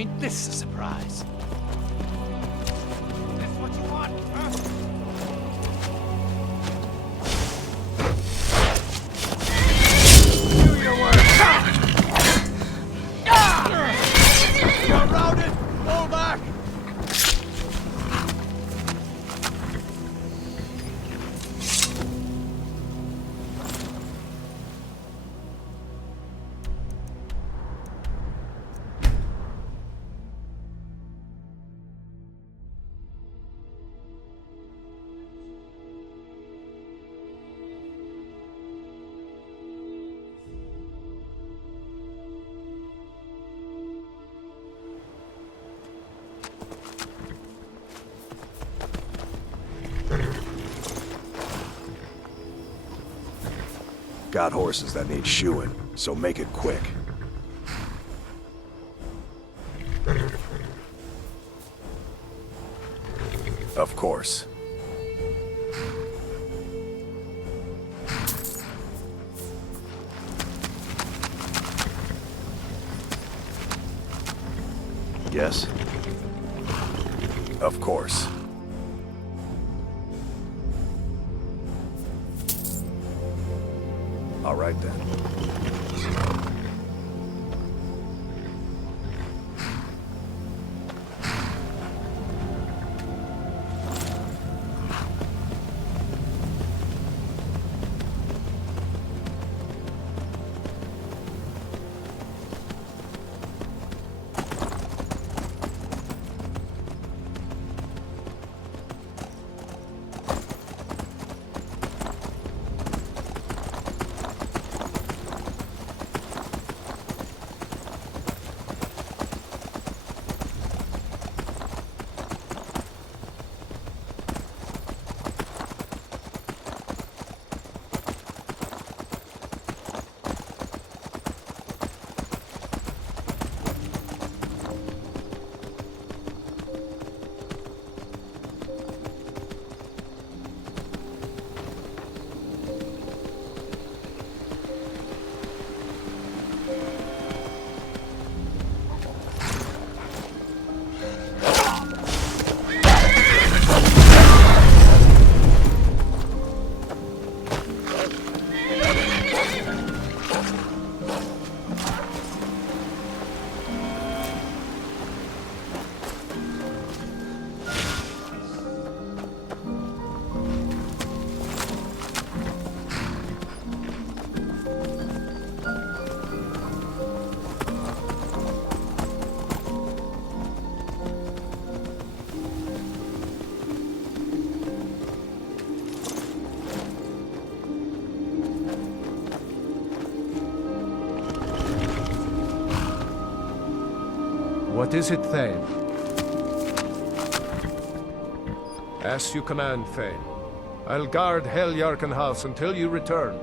Ain't this a surprise? This what you want, huh? Do your work! You're routed! Pull back! Got horses that need shoeing, so make it quick. Of course. Yes? Of course. All right then. What is it, Thane? As you command, Thane. I'll guard Heljarken House until you return.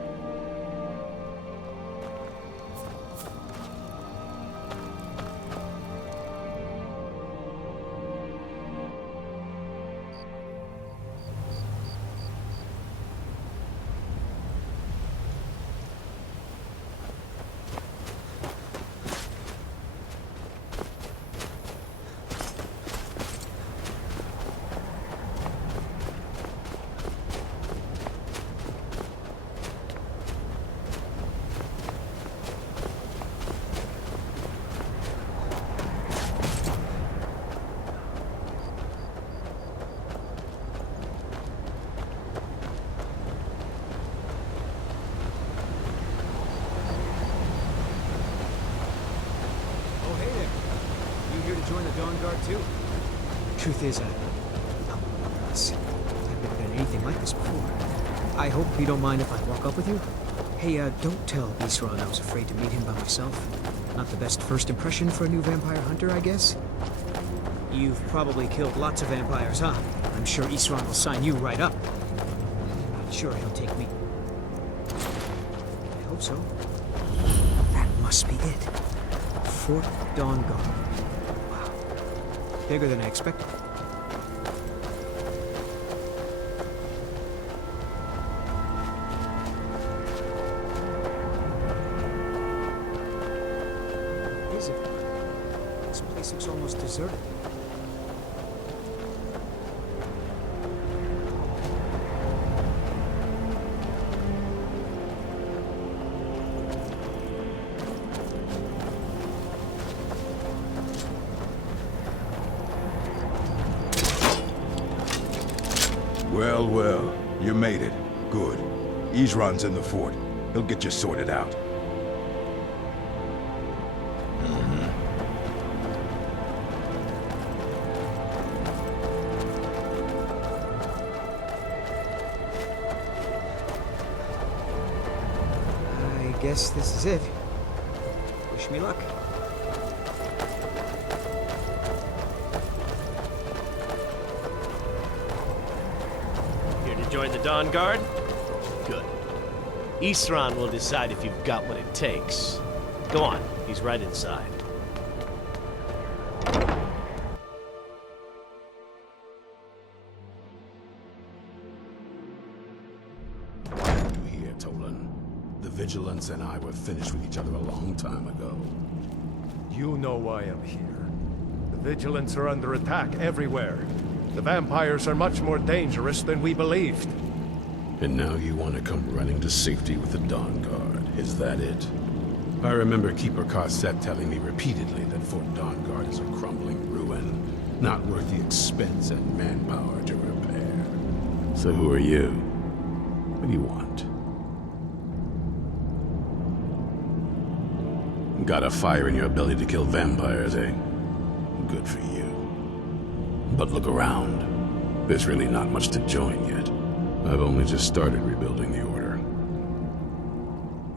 Join the Dawnguard too? Truth is, I've never done anything like this before. I hope you don't mind if I walk up with you? Hey, don't tell Isran I was afraid to meet him by myself. Not the best first impression for a new vampire hunter, I guess? You've probably killed lots of vampires, huh? I'm sure Isran will sign you right up. Not sure he'll take me. I hope so. That must be it. Fort Dawnguard. Bigger than I expected. Is it? This Place looks almost deserted. Well, well, you made it. Good. Isran's in the fort. He'll get you sorted out. I guess this is it. Wish me luck. Here to join the Dawnguard? Good. Isran will decide if you've got what it takes. Go on, he's right inside. You hear, Tolan? The Vigilance and I were finished with each other a long time ago. You know why I'm here. The Vigilants are under attack everywhere. The vampires are much more dangerous than we believed. And now you want to come running to safety with the Dawnguard. Is that it? I remember Keeper Carset telling me repeatedly that Fort Dawnguard is a crumbling ruin, not worth the expense and manpower to repair. So who are you? What do you want? Got a fire in your belly to kill vampires, eh? Good for you. But look around. There's really not much to join yet. I've only just started rebuilding the Order.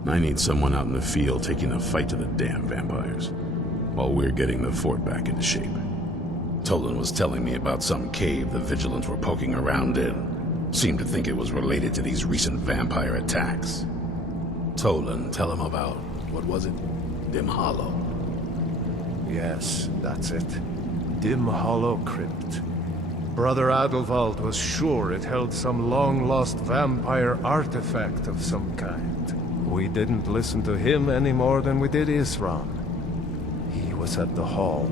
I need someone out in the field taking the fight to the damn vampires, while we're getting the fort back into shape. Tolan was telling me about some cave the Vigilants were poking around in. Seemed to think it was related to these recent vampire attacks. Tolan, tell him about, what was it? Dim Hollow. Yes, that's it. Dim Hollow Crypt. Brother Adelwald was sure it held some long-lost vampire artifact of some kind. We didn't listen to him any more than we did Isran. He was at the hall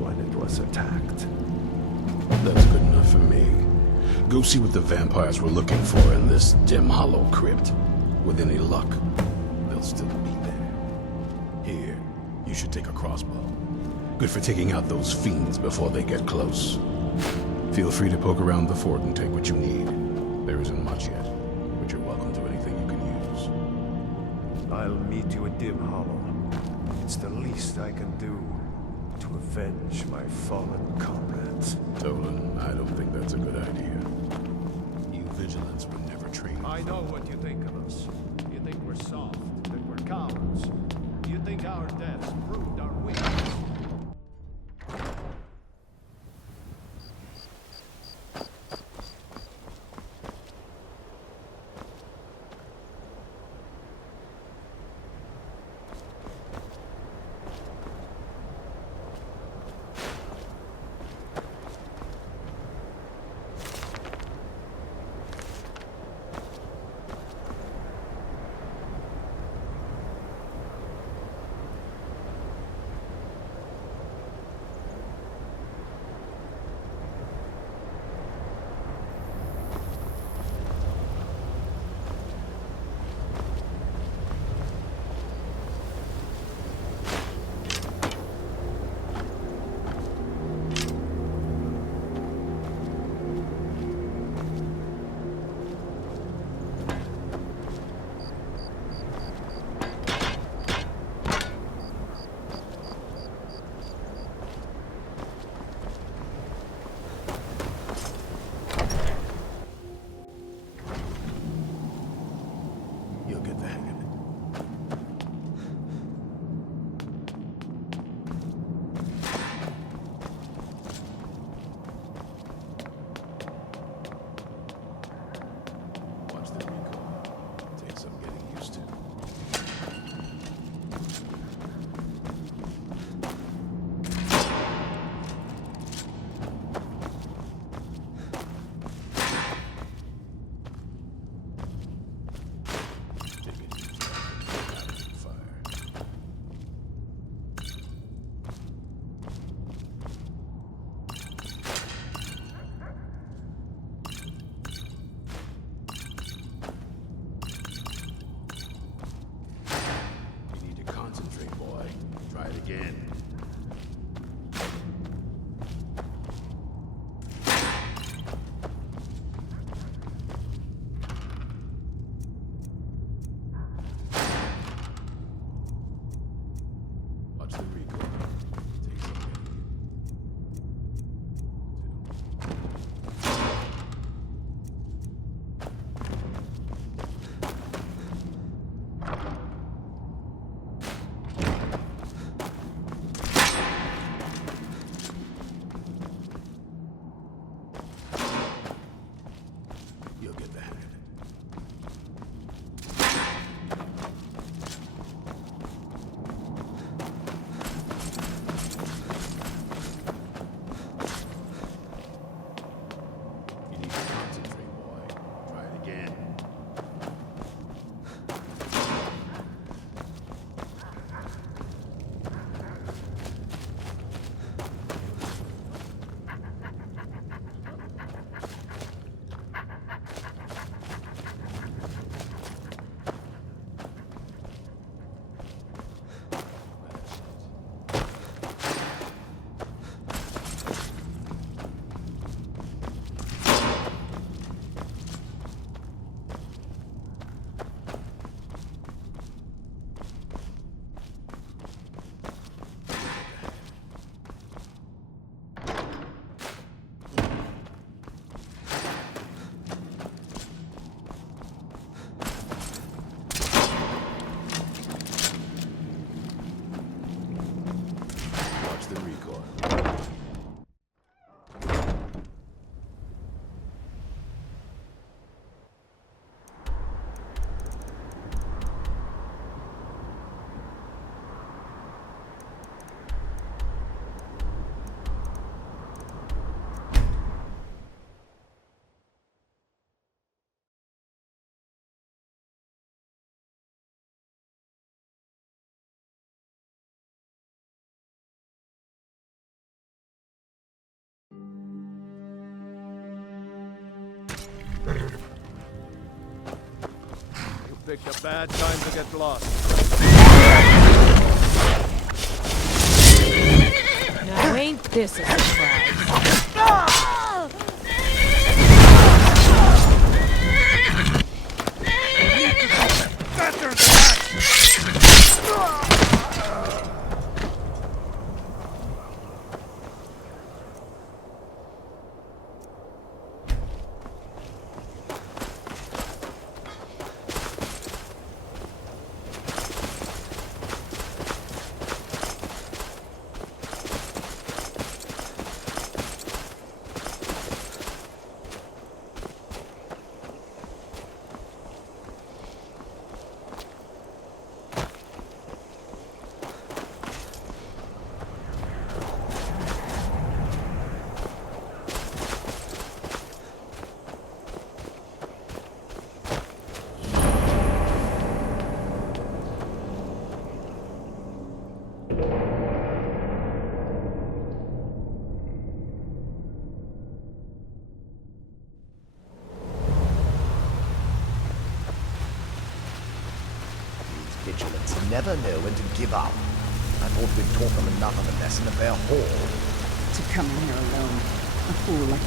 when it was attacked. That's good enough for me. Go see what the vampires were looking for in this Dim Hollow Crypt. With any luck, they'll still be there. Here, you should take a crossbow. Good for taking out those fiends before they get close. Feel free to poke around the fort and take what you need. There isn't much yet, but you're welcome to anything you can use. I'll meet you at Dim Hollow. It's the least I can do to avenge my fallen comrades. Tolan, I don't think that's a good idea. You Vigilants were never trained. I know what you think of us. You think we're soft, that we're cowards. You think our deaths proved our weakness. it again. Watch the recoil. Take some hit. You'll get the hang of it. You need to concentrate, boy. Try it again. Watch the recoil. You picked a bad time to get lost. Now ain't this a surprise? Vigilance never know when to give up. I thought we'd taught them enough of a lesson at their hall. To come in here alone. A fool like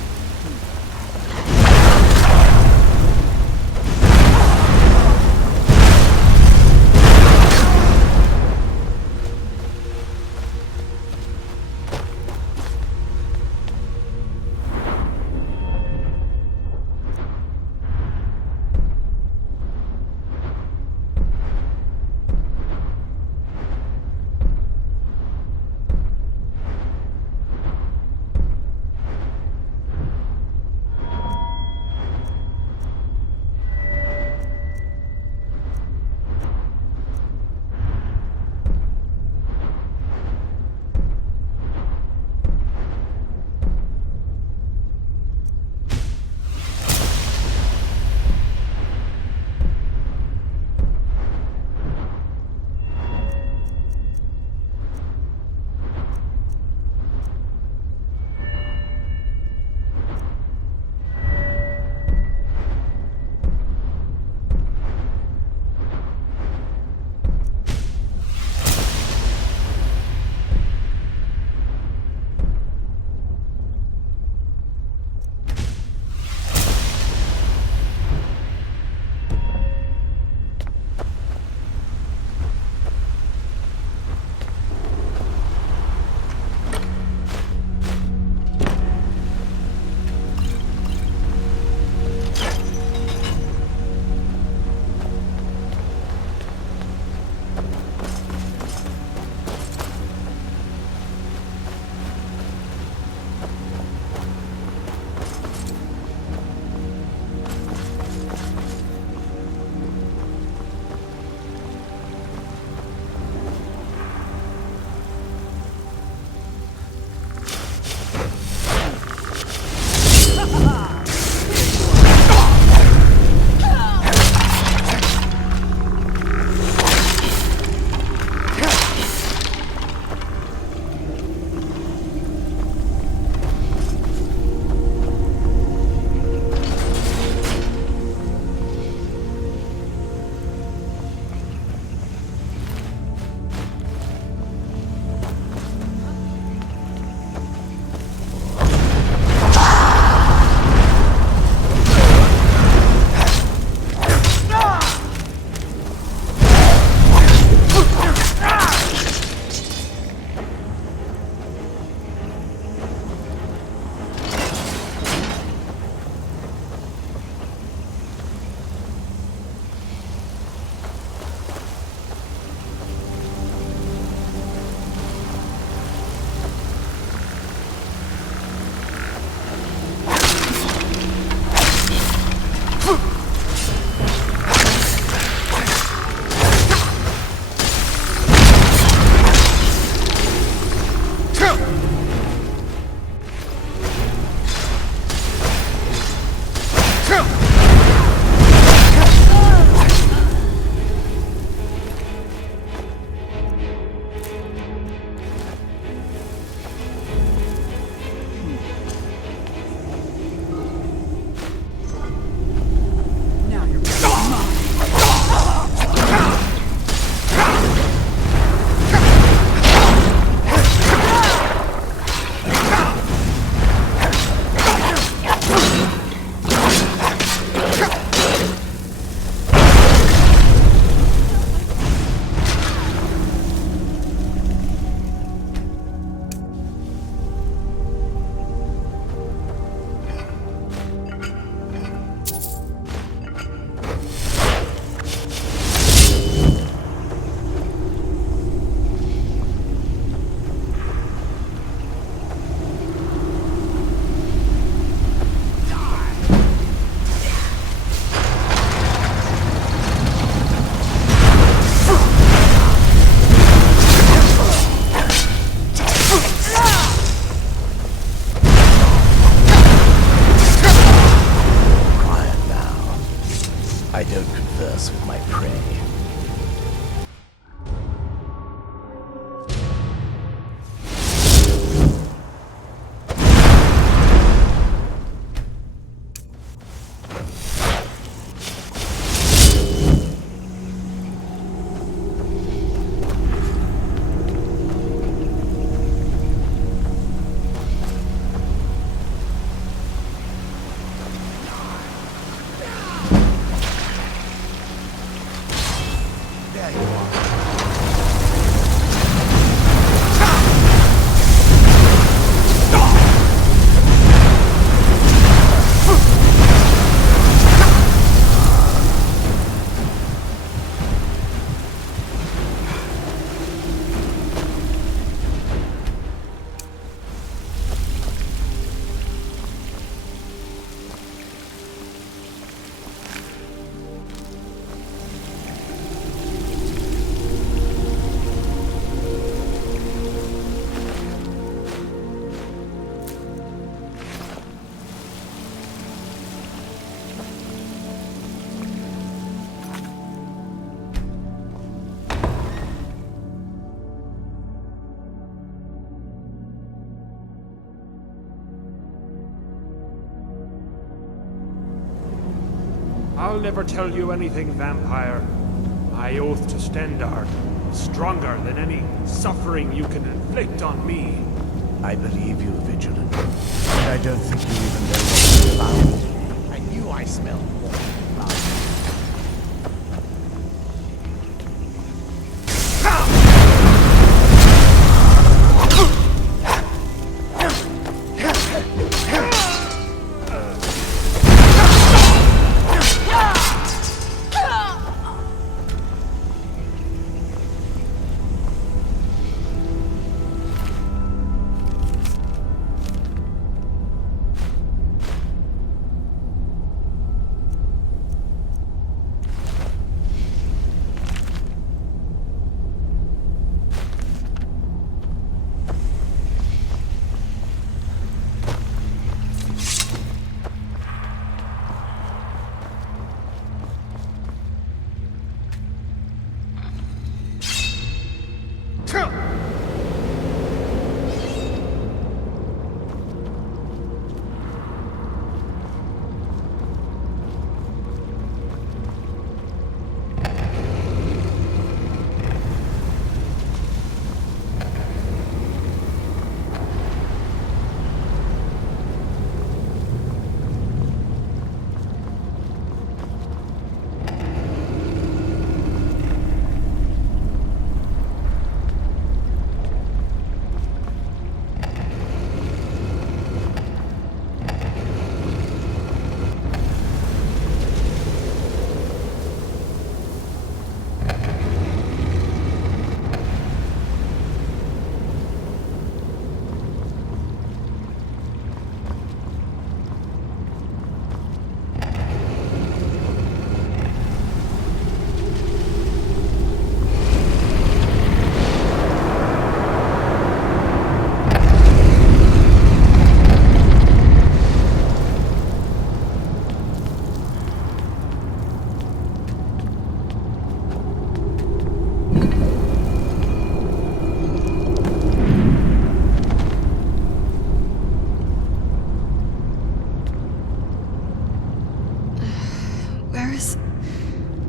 I'll never tell you anything, vampire. My oath to Stendar is stronger than any suffering you can inflict on me. I believe you, Vigilant. But I don't think you even know what you're about. I knew I smelled more.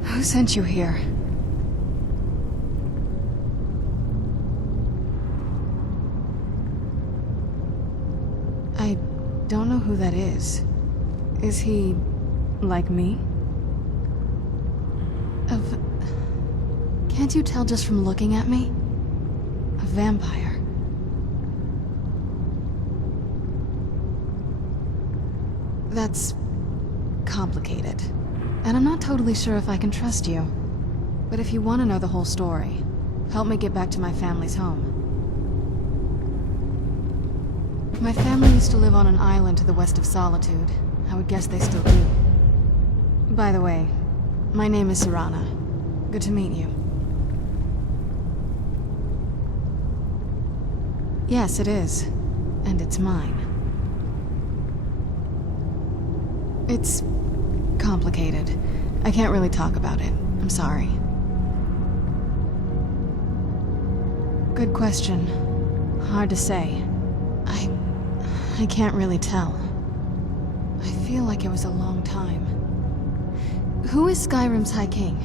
Who sent you here? I don't know who that is. Is he like me? Can't you tell just from looking at me? A vampire. That's complicated. And I'm not totally sure if I can trust you. But if you want to know the whole story, help me get back to my family's home. My family used to live on an island to the west of Solitude. I would guess they still do. By the way, my name is Serana. Good to meet you. Yes, it is. And it's mine. It's complicated. I can't really talk about it. I'm sorry. Good question. Hard to say. I can't really tell. I feel like it was a long time. Who is Skyrim's High King?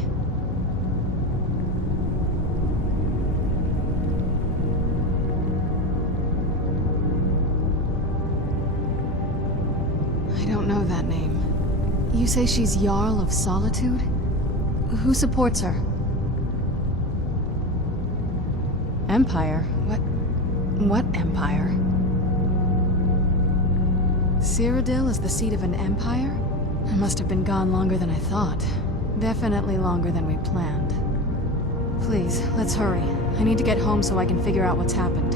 I don't know that name. You say she's Jarl of Solitude? Who supports her? Empire? What empire? Cyrodiil is the seat of an empire? I must have been gone longer than I thought. Definitely longer than we planned. Please, let's hurry. I need to get home so I can figure out what's happened.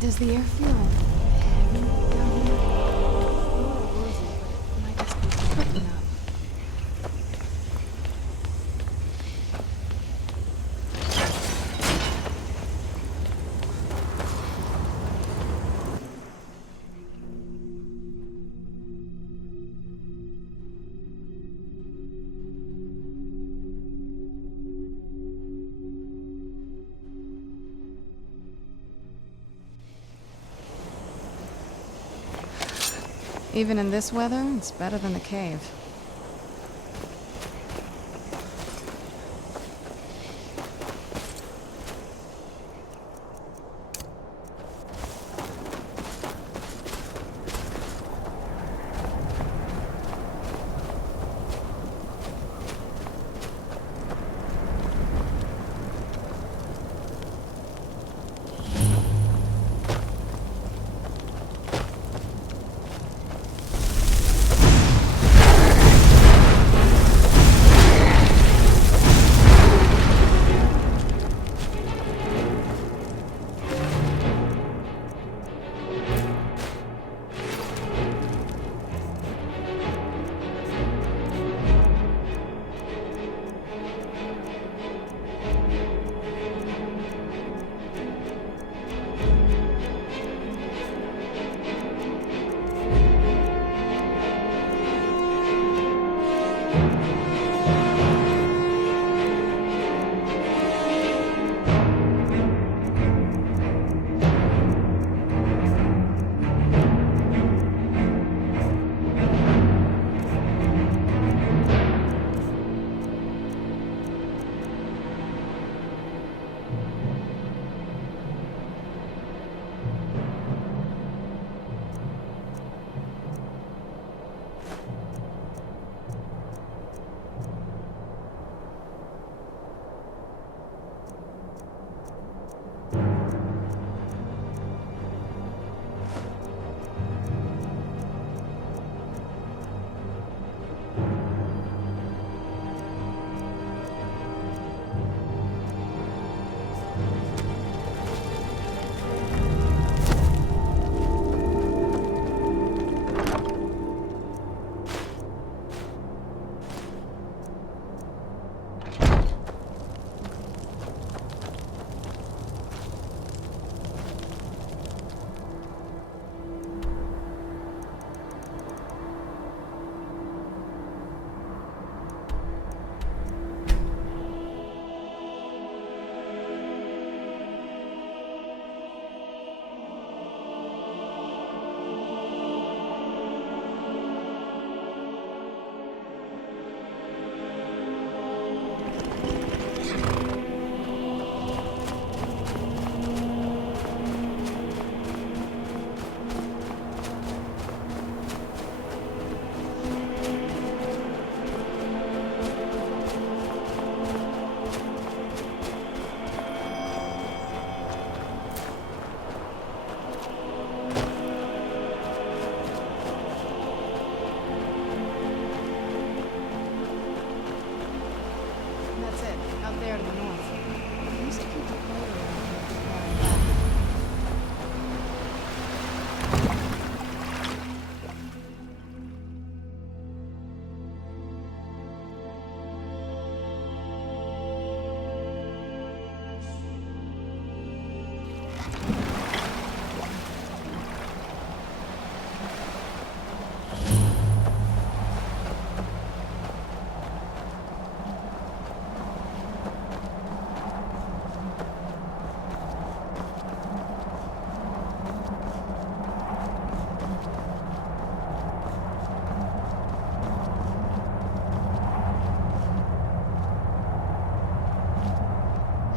Does the air feel heavy down here? A little woozy, but it might just be picking up. Even in this weather, it's better than the cave.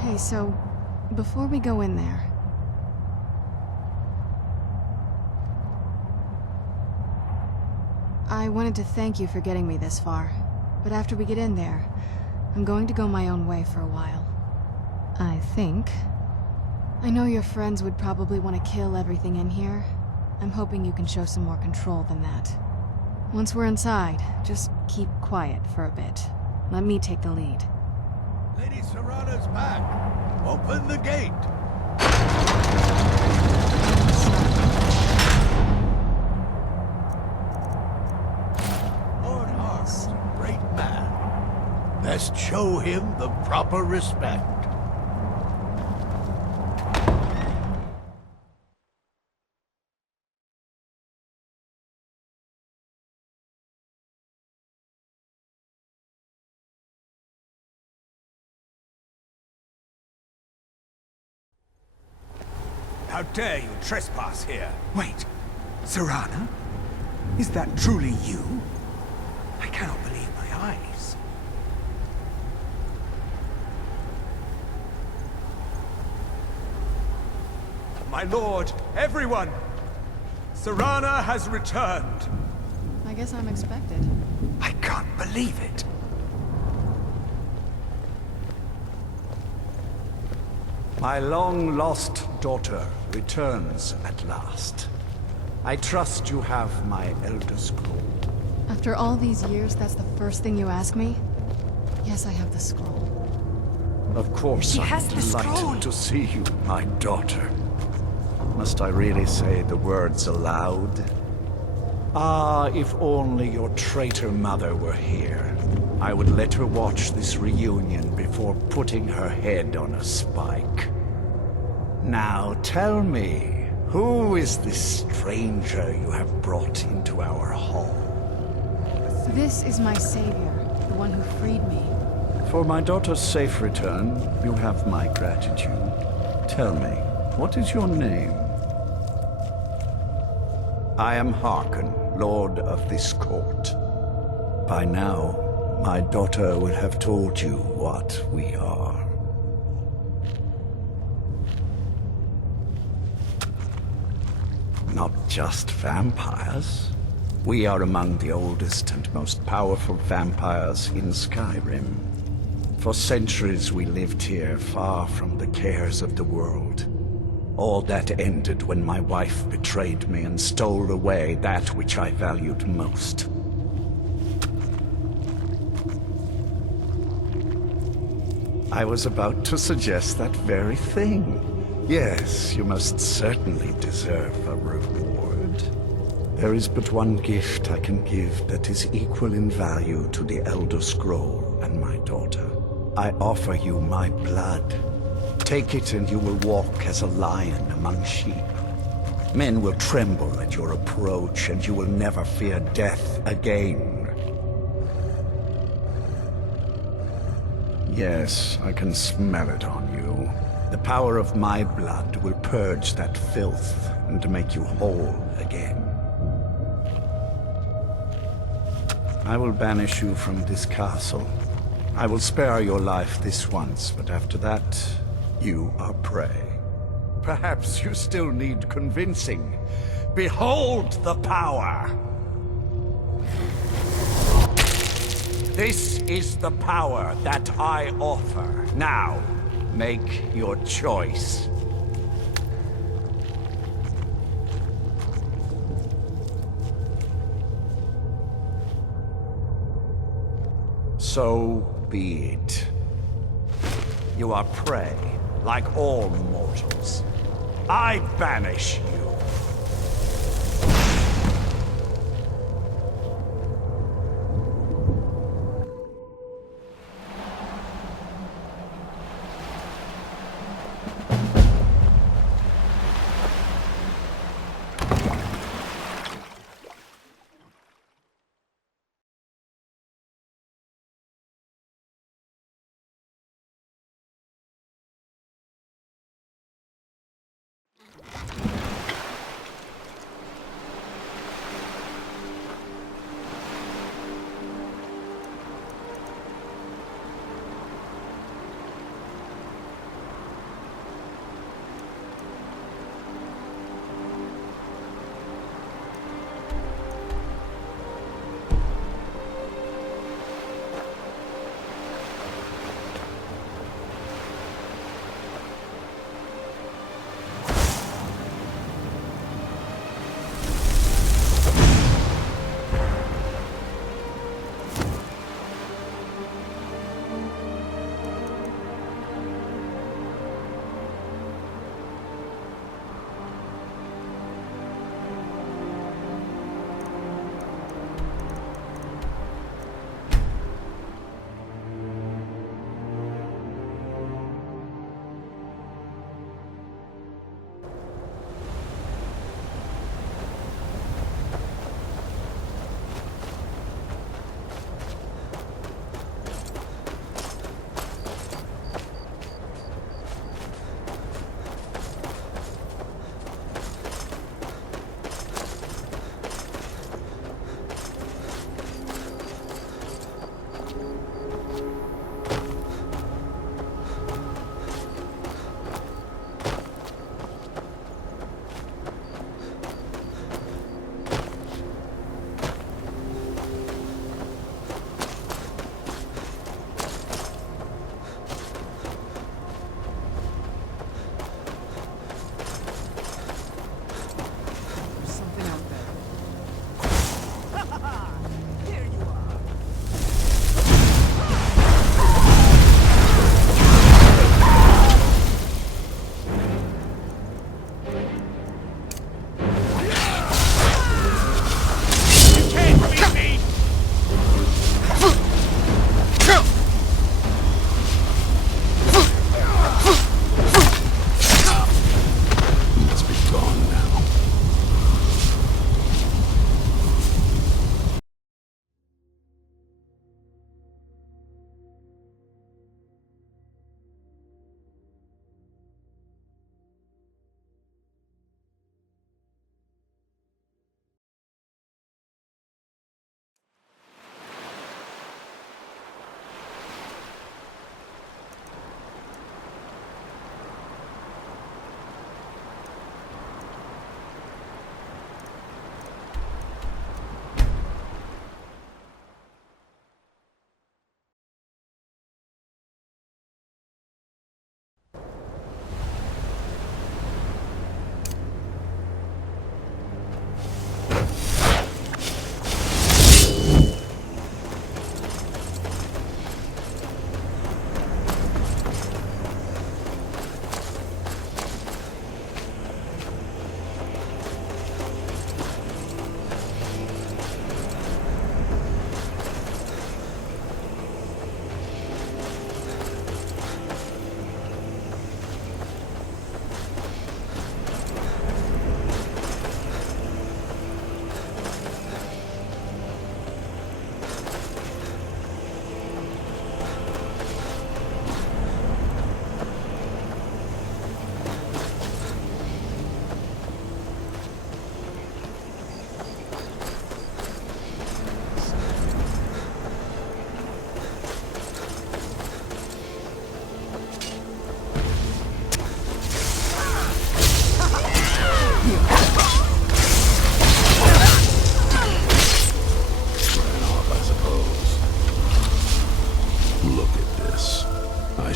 Okay, so before we go in there, I wanted to thank you for getting me this far, but after we get in there, I'm going to go my own way for a while. I think. I know your friends would probably want to kill everything in here. I'm hoping you can show some more control than that. Once we're inside, just keep quiet for a bit. Let me take the lead. Lady Serrano's back. Open the gate. must show him the proper respect. How dare you trespass here? Wait, Serana? Is that truly you? I cannot believe my eyes. My lord, everyone! Serana has returned! I guess I'm expected. I can't believe it. My long-lost daughter returns at last. I trust you have my Elder Scroll. After all these years, that's the first thing you ask me? Yes, I have the scroll. Of course, I'm delighted to see you, my daughter. Must I really say the words aloud? Ah, if only your traitor mother were here. I would let her watch this reunion before putting her head on a spike. Now tell me, who is this stranger you have brought into our hall? This is my savior, the one who freed me. For my daughter's safe return, you have my gratitude. Tell me, what is your name? I am Harkon, Lord of this court. By now, my daughter will have told you what we are. Not just vampires. We are among the oldest and most powerful vampires in Skyrim. For centuries we lived here, far from the cares of the world. All that ended when my wife betrayed me and stole away that which I valued most. I was about to suggest that very thing. Yes, you most certainly deserve a reward. There is but one gift I can give that is equal in value to the Elder Scroll and my daughter. I offer you my blood. Take it and you will walk as a lion among sheep. Men will tremble at your approach and you will never fear death again. Yes, I can smell it on you. The power of my blood will purge that filth and make you whole again. I will banish you from this castle. I will spare your life this once, but after that, you are prey. Perhaps you still need convincing. Behold the power! This is the power that I offer. Now, make your choice. So be it. You are prey, like all mortals. I banish you.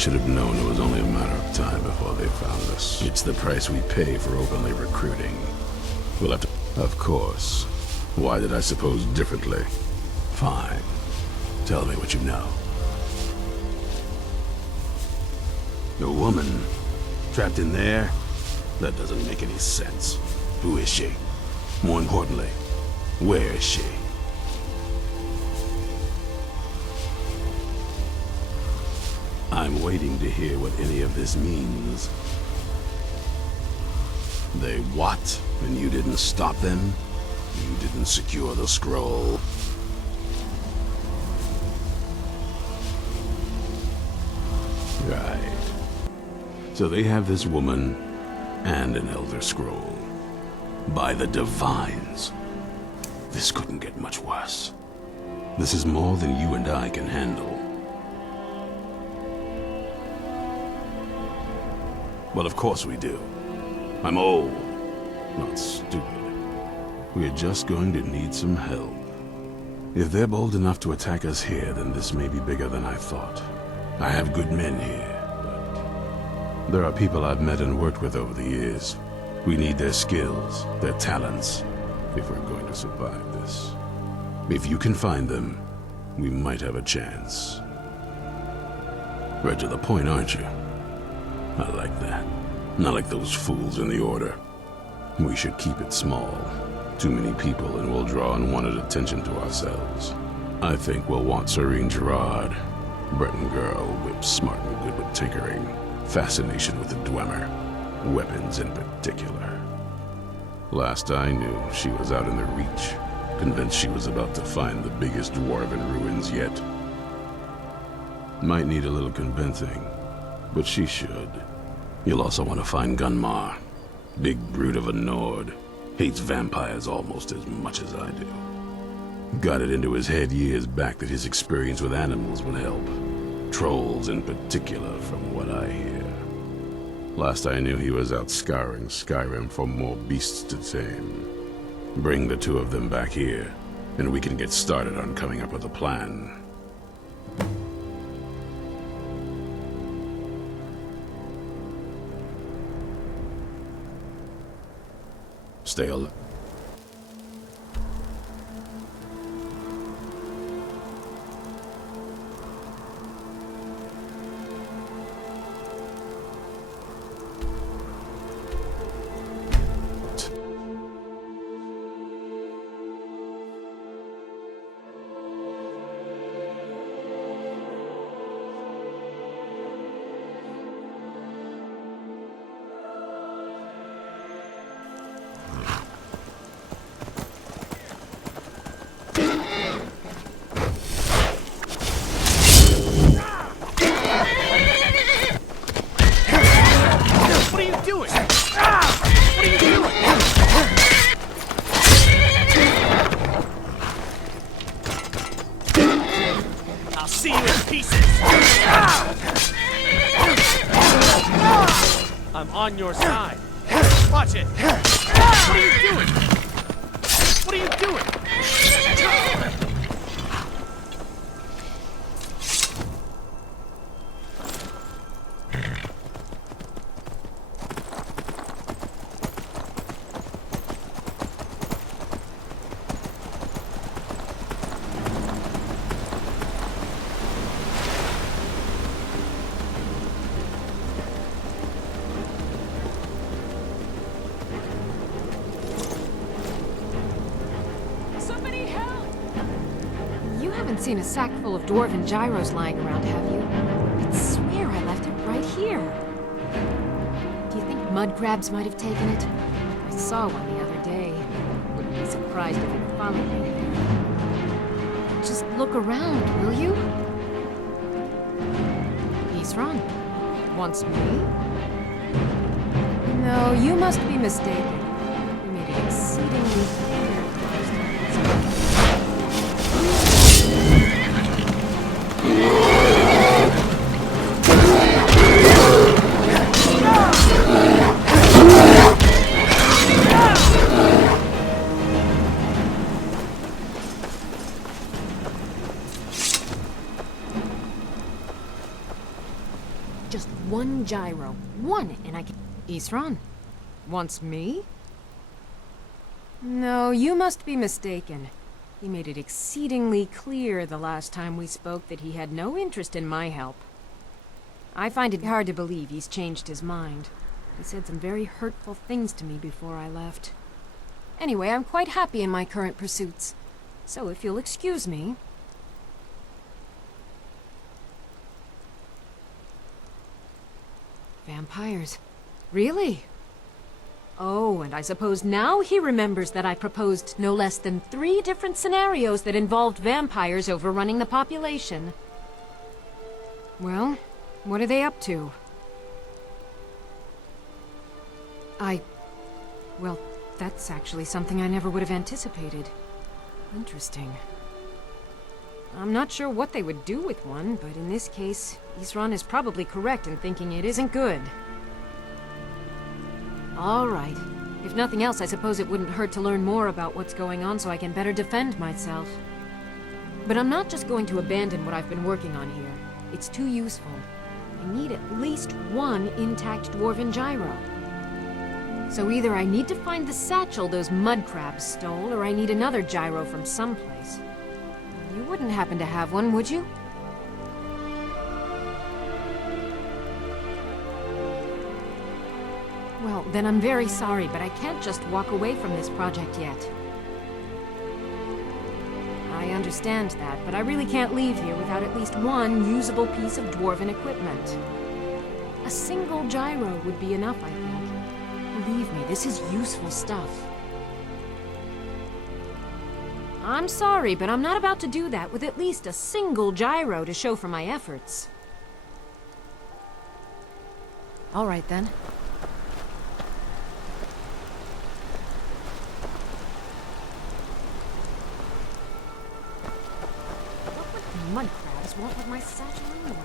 should have known it was only a matter of time before they found us. It's the price we pay for openly recruiting. We'll have to... Of course. Why did I suppose differently? Fine. Tell me what you know. A woman? Trapped in there? That doesn't make any sense. Who is she? More importantly, where is she? I'm waiting to hear what any of this means. They what? And you didn't stop them? You didn't secure the scroll? Right. So they have this woman and an Elder Scroll. By the Divines. This couldn't get much worse. This is more than you and I can handle. Well, of course we do. I'm old, not stupid. We're just going to need some help. If they're bold enough to attack us here, then this may be bigger than I thought. I have good men here, but there are people I've met and worked with over the years. We need their skills, their talents, if we're going to survive this. If you can find them, we might have a chance. Right to the point, aren't you? I like that. Not like those fools in the Order. We should keep it small. Too many people and we'll draw unwanted attention to ourselves. I think we'll want Serene Gerard. Breton girl, whip smart and good with tinkering. Fascination with the Dwemer. Weapons in particular. Last I knew, she was out in the Reach. Convinced she was about to find the biggest dwarven ruins yet. Might need a little convincing, but she should. You'll also want to find Gunmar. Big brute of a Nord. Hates vampires almost as much as I do. Got it into his head years back that his experience with animals would help. Trolls in particular, from what I hear. Last I knew, he was out scouring Skyrim for more beasts to tame. Bring the two of them back here, and we can get started on coming up with a plan. Stay alive. I'm on your side. Watch it. What are you doing? What are you doing? Seen a sack full of dwarven gyros lying around, have you? I swear I left it right here. Do you think mud crabs might have taken it? I saw one the other day. Wouldn't be surprised if it followed me. Just look around, will you? Isran? Wants me? No, you must be mistaken. You made it exceedingly clear. one gyro. One, and I can... Isran? Wants me? No, you must be mistaken. He made it exceedingly clear the last time we spoke that he had no interest in my help. I find it hard to believe he's changed his mind. He said some very hurtful things to me before I left. Anyway, I'm quite happy in my current pursuits. So if you'll excuse me... Vampires. Really? Oh, and I suppose now he remembers that I proposed no less than 3 different scenarios that involved vampires overrunning the population. Well, what are they up to? Well, that's actually something I never would have anticipated. Interesting. I'm not sure what they would do with one, but in this case, Isran is probably correct in thinking it isn't good. All right. If nothing else, I suppose it wouldn't hurt to learn more about what's going on so I can better defend myself. But I'm not just going to abandon what I've been working on here. It's too useful. I need at least one intact dwarven gyro. So either I need to find the satchel those mud crabs stole, or I need another gyro from someplace. You wouldn't happen to have one, would you? Well, then I'm very sorry, but I can't just walk away from this project yet. I understand that, but I really can't leave here without at least one usable piece of dwarven equipment. A single gyro would be enough, I think. Believe me, this is useful stuff. I'm sorry, but I'm not about to do that with at least a single gyro to show for my efforts. All right, then. What would the mud crabs want with my satchel anyway?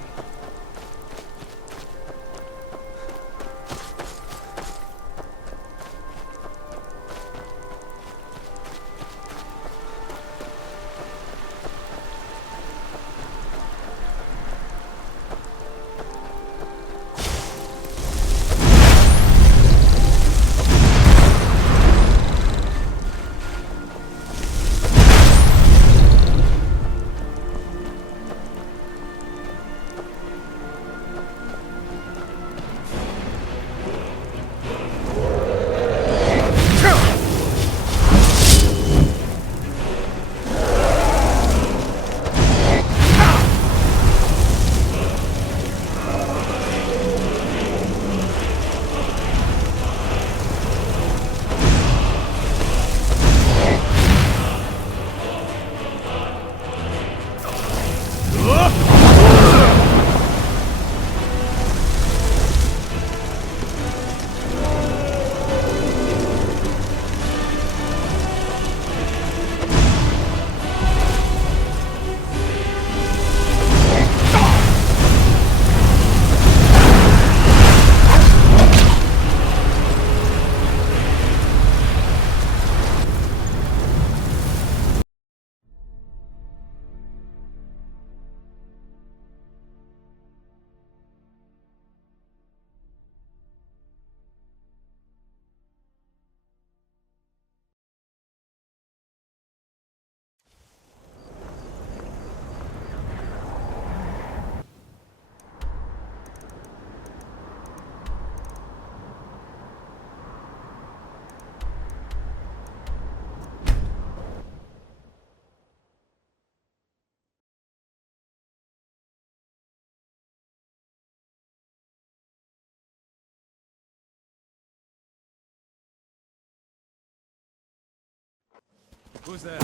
Who's there?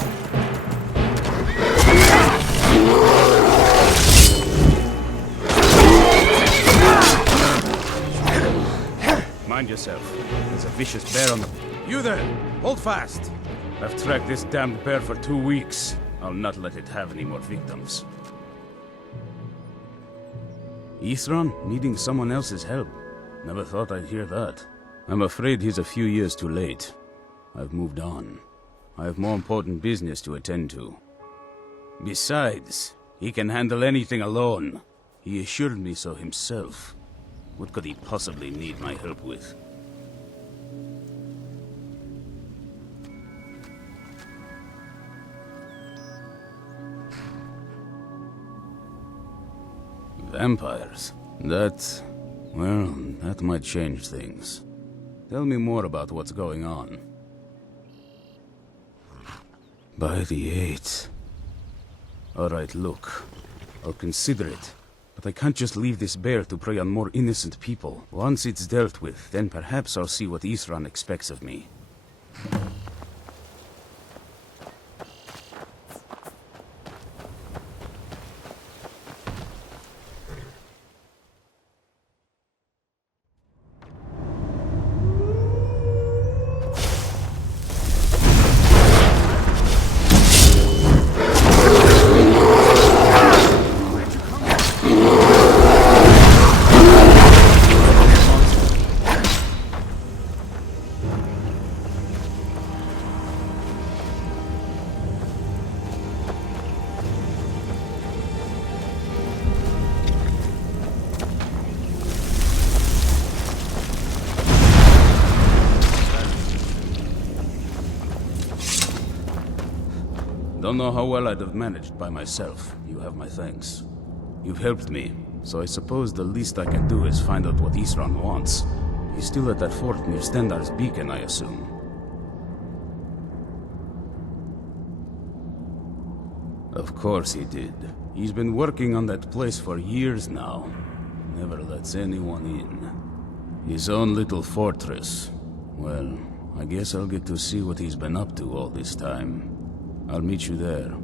Mind yourself. There's a vicious bear on the... You there! Hold fast! I've tracked this damned bear for 2 weeks. I'll not let it have any more victims. Isran needing someone else's help. Never thought I'd hear that. I'm afraid he's a few years too late. I've moved on. I have more important business to attend to. Besides, he can handle anything alone. He assured me so himself. What could he possibly need my help with? Vampires? Well, that might change things. Tell me more about what's going on. By the 8th. Alright, look. I'll consider it. But I can't just leave this bear to prey on more innocent people. Once it's dealt with, then perhaps I'll see what Isran expects of me. Don't know how well I'd have managed by myself. You have my thanks. You've helped me, so I suppose the least I can do is find out what Isran wants. He's still at that fort near Stendar's beacon, I assume. Of course he did. He's been working on that place for years now. Never lets anyone in. His own little fortress. Well, I guess I'll get to see what he's been up to all this time. I'll meet you there.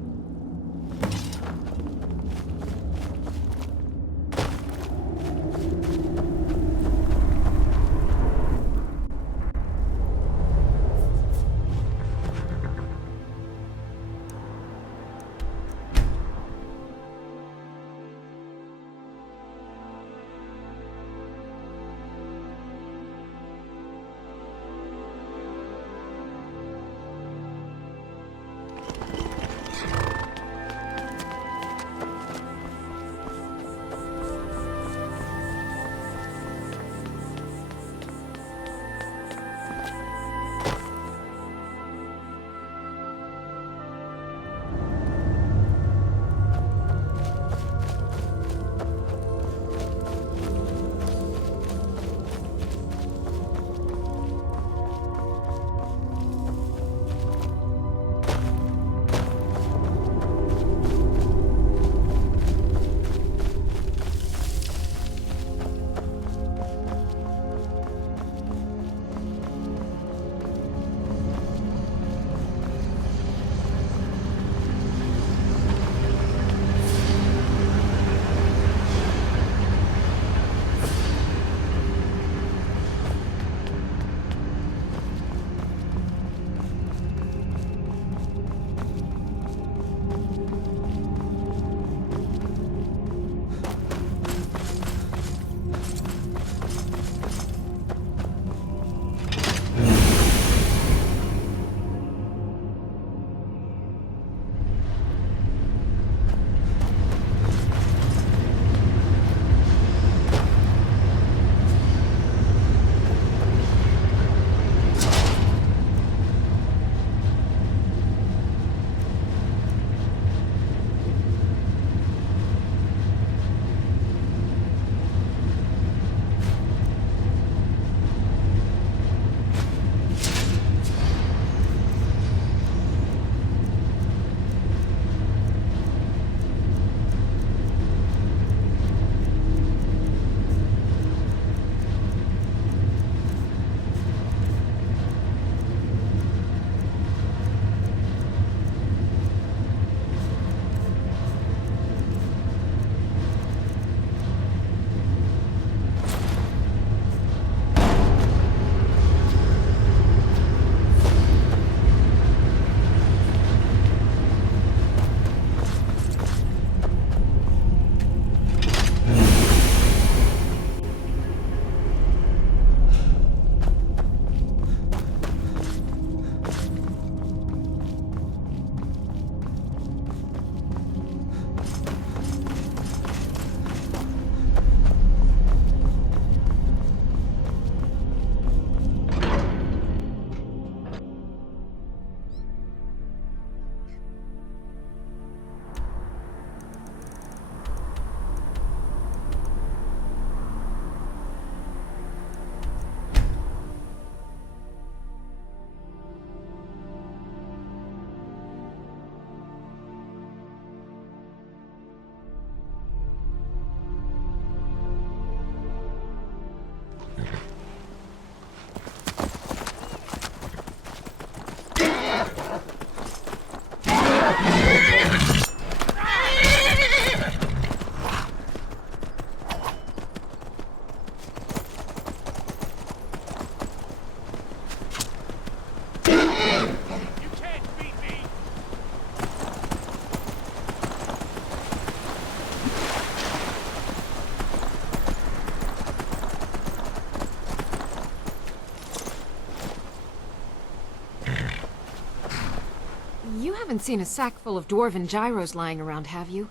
haven't seen a sack full of dwarven gyros lying around, have you?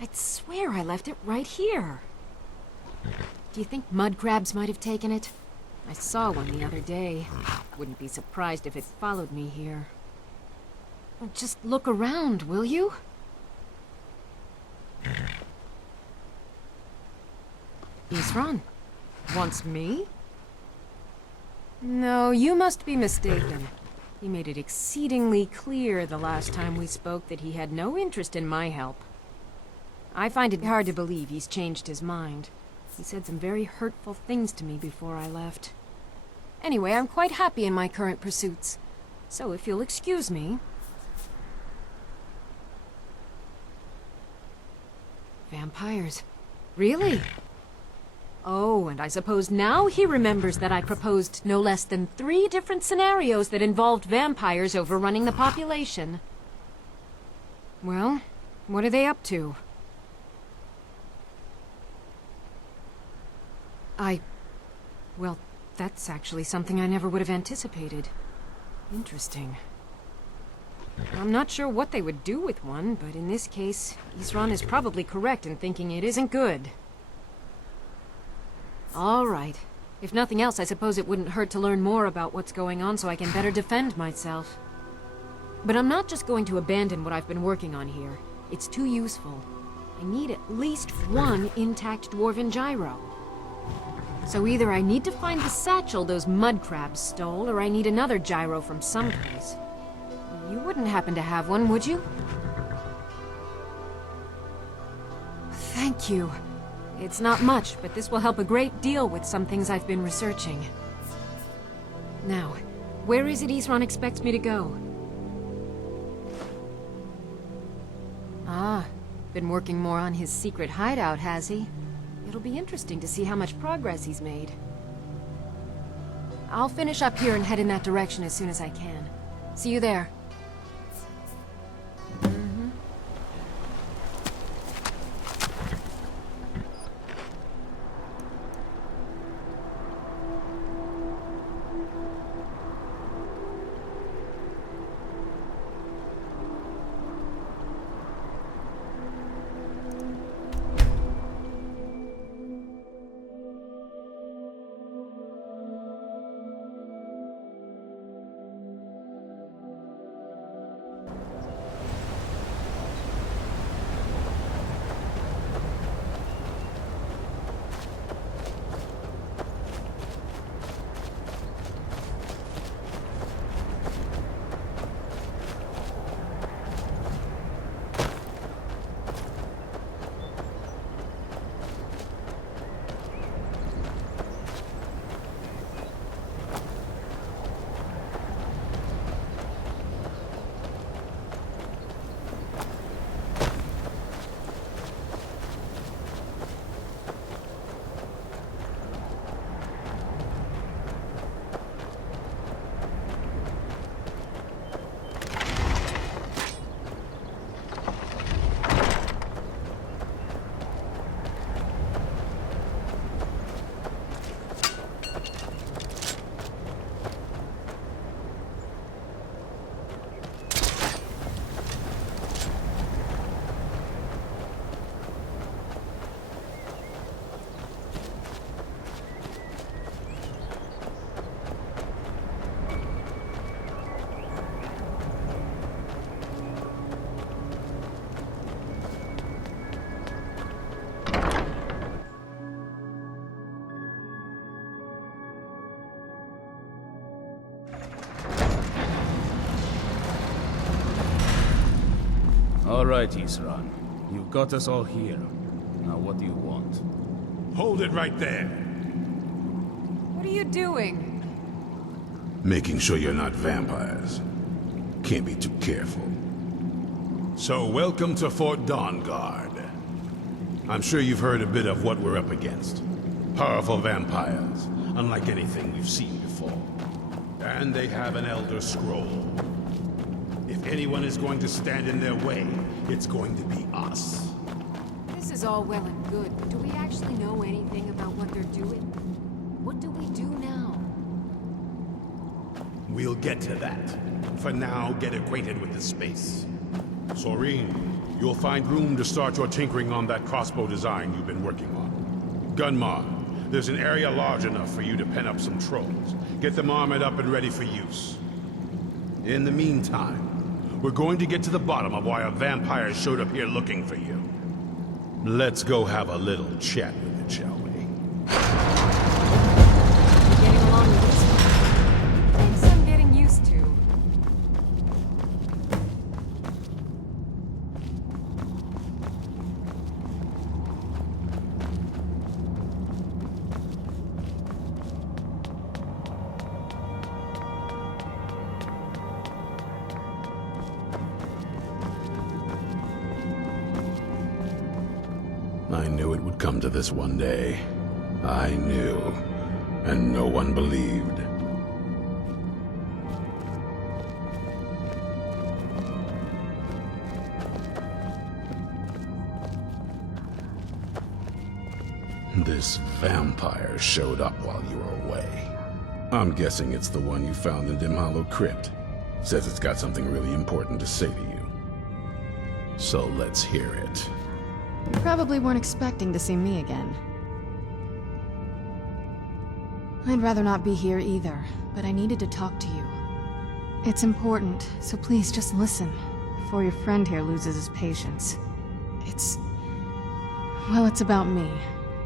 I'd swear I left it right here. Do you think mud crabs might have taken it? I saw one the other day. Wouldn't be surprised if it followed me here. Well, just look around, will you? Isran? Wants me? No, you must be mistaken. He made it exceedingly clear the last time we spoke that he had no interest in my help. I find it hard to believe he's changed his mind. He said some very hurtful things to me before I left. Anyway, I'm quite happy in my current pursuits. So if you'll excuse me... Vampires. Really? Oh, and I suppose now he remembers that I proposed no less than 3 different scenarios that involved vampires overrunning the population. Well, what are they up to? Well, that's actually something I never would have anticipated. Interesting. I'm not sure what they would do with one, but in this case, Isran is probably correct in thinking it isn't good. All right. If nothing else, I suppose it wouldn't hurt to learn more about what's going on so I can better defend myself. But I'm not just going to abandon what I've been working on here. It's too useful. I need at least 1 intact dwarven gyro. So either I need to find the satchel those mud crabs stole, or I need another gyro from someplace. You wouldn't happen to have one, would you? Thank you. It's not much, but this will help a great deal with some things I've been researching. Now, where is it Isran expects me to go? Ah, been working more on his secret hideout, has he? It'll be interesting to see how much progress he's made. I'll finish up here and head in that direction as soon as I can. See you there. All right, Isran. You've got us all here. Now what do you want? Hold it right there. What are you doing? Making sure you're not vampires. Can't be too careful. So, welcome to Fort Dawnguard. I'm sure you've heard a bit of what we're up against. Powerful vampires, unlike anything we've seen before. And they have an Elder Scroll. If anyone is going to stand in their way, it's going to be us. This is all well and good, but do we actually know anything about what they're doing? What do we do now? We'll get to that. For now, get acquainted with the space. Soreen, you'll find room to start your tinkering on that crossbow design you've been working on. Gunmar, there's an area large enough for you to pen up some trolls. Get them armored up and ready for use. In the meantime, we're going to get to the bottom of why a vampire showed up here looking for you. Let's go have a little chat with it, shall we? Getting along with this one. Things I'm getting used to. I knew it would come to this one day. I knew, and no one believed. This vampire showed up while you were away. I'm guessing it's the one you found in Dim Hollow Crypt. Says it's got something really important to say to you. So let's hear it. You probably weren't expecting to see me again. I'd rather not be here either, but I needed to talk to you. It's important, so please just listen, before your friend here loses his patience. Well, it's about me,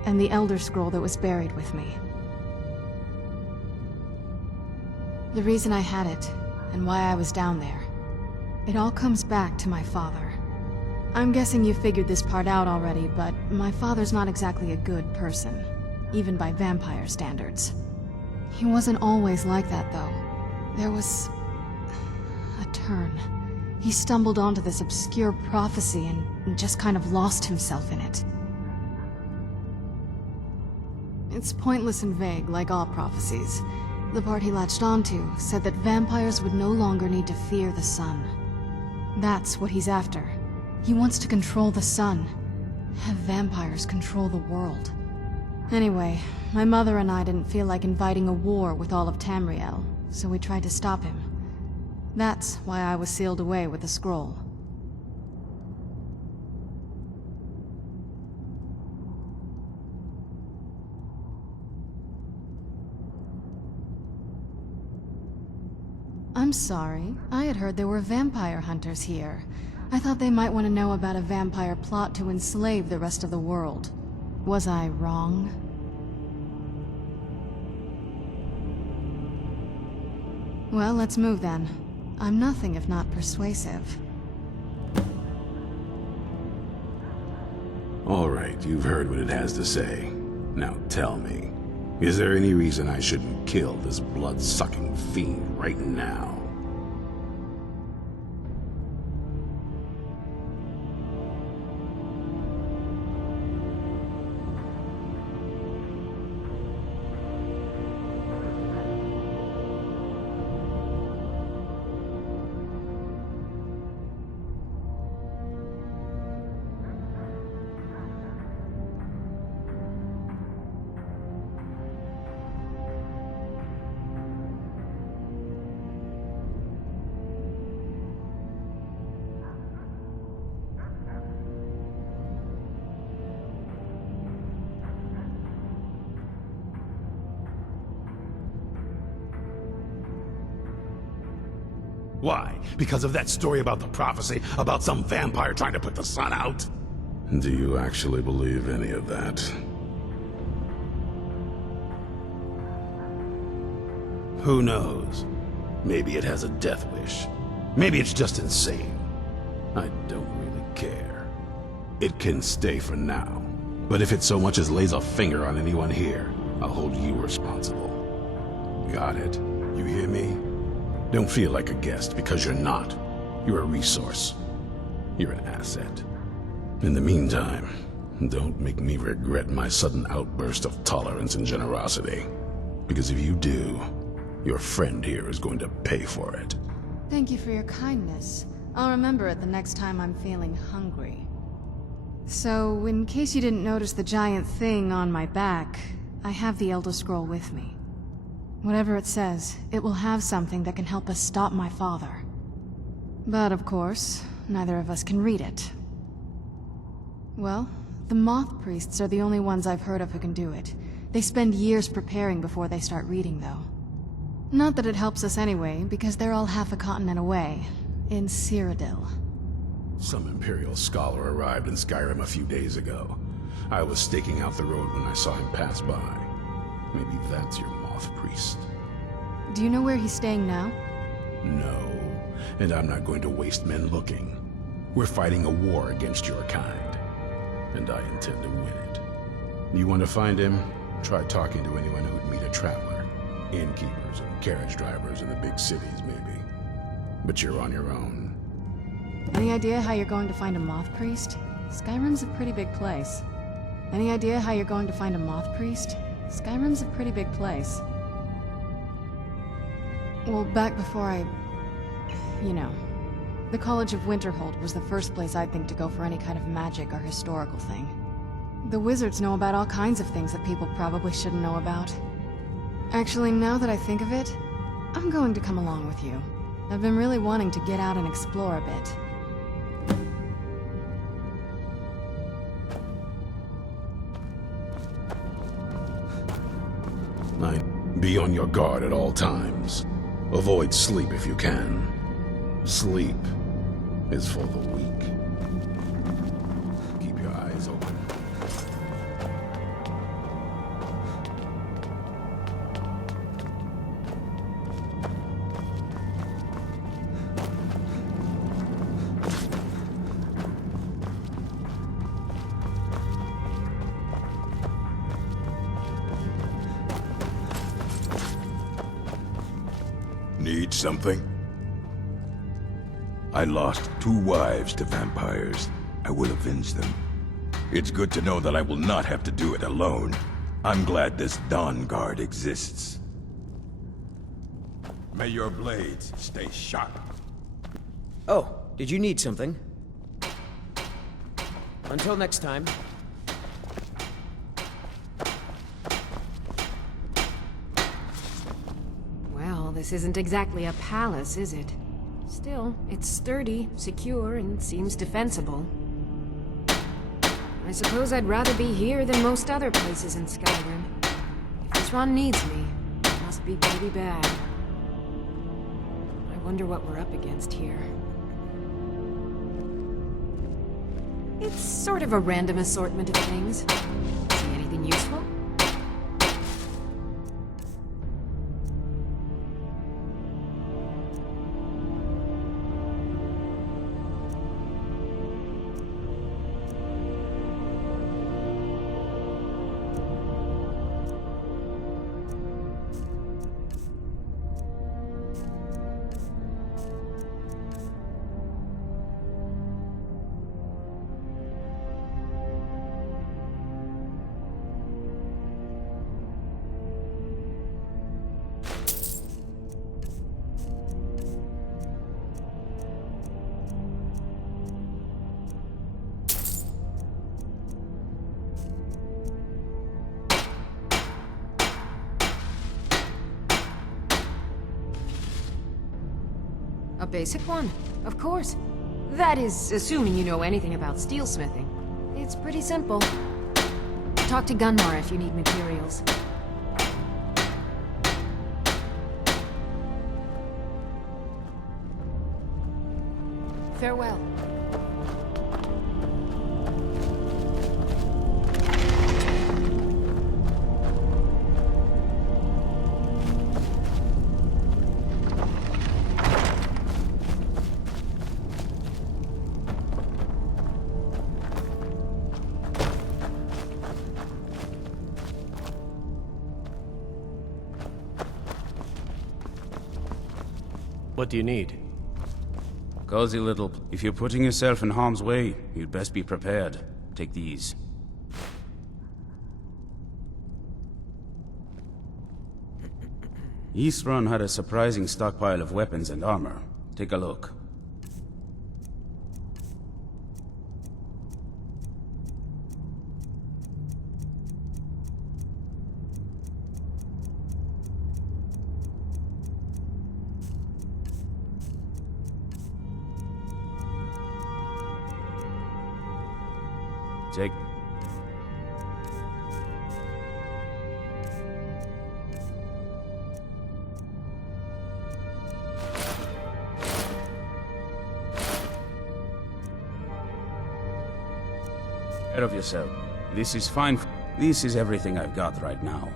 and the Elder Scroll that was buried with me. The reason I had it, and why I was down there. It all comes back to my father. I'm guessing you figured this part out already, but my father's not exactly a good person, even by vampire standards. He wasn't always like that, though. There was a turn. He stumbled onto this obscure prophecy and just kind of lost himself in it. It's pointless and vague, like all prophecies. The part he latched onto said that vampires would no longer need to fear the sun. That's what he's after. He wants to control the sun. Have vampires control the world. Anyway, my mother and I didn't feel like inviting a war with all of Tamriel, so we tried to stop him. That's why I was sealed away with the scroll. I'm sorry. I had heard there were vampire hunters here. I thought they might want to know about a vampire plot to enslave the rest of the world. Was I wrong? Well, let's move then. I'm nothing if not persuasive. All right, you've heard what it has to say. Now tell me, is there any reason I shouldn't kill this blood-sucking fiend right now? Why? Because of that story about the prophecy? About some vampire trying to put the sun out? Do you actually believe any of that? Who knows? Maybe it has a death wish. Maybe it's just insane. I don't really care. It can stay for now. But if it so much as lays a finger on anyone here, I'll hold you responsible. Got it? You hear me? Don't feel like a guest, because you're not. You're a resource. You're an asset. In the meantime, don't make me regret my sudden outburst of tolerance and generosity. Because if you do, your friend here is going to pay for it. Thank you for your kindness. I'll remember it the next time I'm feeling hungry. So, in case you didn't notice the giant thing on my back, I have the Elder Scroll with me. Whatever it says, it will have something that can help us stop my father. But of course, neither of us can read it. Well, the Moth Priests are the only ones I've heard of who can do it. They spend years preparing before they start reading, though. Not that it helps us anyway, because they're all half a continent away, in Cyrodiil. Some Imperial scholar arrived in Skyrim a few days ago. I was staking out the road when I saw him pass by. Maybe that's your Moth Priest. Do you know where he's staying now? No, and I'm not going to waste men looking. We're fighting a war against your kind, and I intend to win it. You want to find him? Try talking to anyone who'd meet a traveler. Innkeepers and carriage drivers in the big cities, maybe. But you're on your own. Any idea how you're going to find a Moth Priest? Skyrim's a pretty big place. Any idea how you're going to find a Moth Priest? Skyrim's a pretty big place. Well, back before you know. The College of Winterhold was the first place I'd think to go for any kind of magic or historical thing. The wizards know about all kinds of things that people probably shouldn't know about. Actually, now that I think of it, I'm going to come along with you. I've been really wanting to get out and explore a bit. Be on your guard at all times. Avoid sleep if you can. Sleep is for the weak. Keep your eyes open. Need something? I lost 2 wives to vampires. I will avenge them. It's good to know that I will not have to do it alone. I'm glad this Dawnguard exists. May your blades stay sharp. Oh, did you need something? Until next time. Well, this isn't exactly a palace, is it? Still, it's sturdy, secure, and seems defensible. I suppose I'd rather be here than most other places in Skyrim. If this run needs me, it must be pretty bad. I wonder what we're up against here. It's sort of a random assortment of things. See anything useful? A basic one, of course. That is, assuming you know anything about steelsmithing. It's pretty simple. Talk to Gunmar if you need materials. Farewell. What do you need? Cozy little. If you're putting yourself in harm's way, you'd best be prepared. Take these. Eastrun had a surprising stockpile of weapons and armor. Take a look. Take... care of yourself. This is fine. This is everything I've got right now.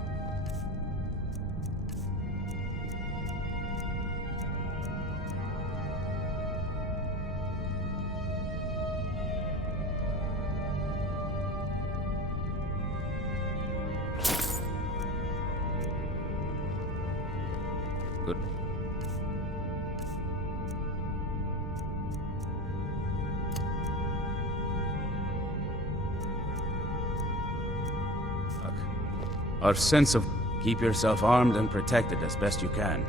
Good. Our sense of... Keep yourself armed and protected as best you can.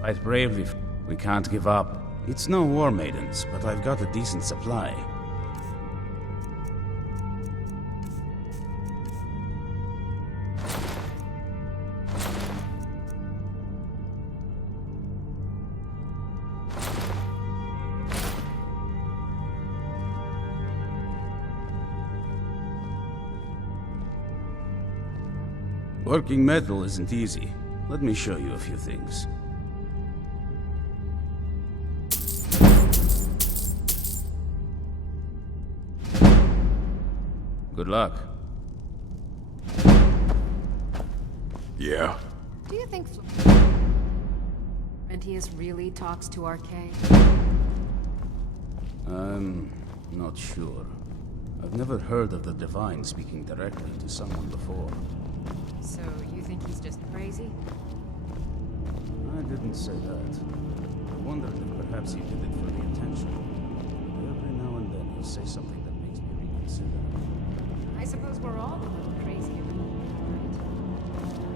Fight bravely. We can't give up. It's no war, maidens, but I've got a decent supply. Working metal isn't easy. Let me show you a few things. Good luck. Yeah? Do you think Florentius really talks to Arcade? I'm not sure. I've never heard of the Divine speaking directly to someone before. So, you think he's just crazy? I didn't say that. I wondered if perhaps he did it for the attention. But every now and then he'll say something that makes me reconsider. I suppose we're all a little crazy at the moment, right?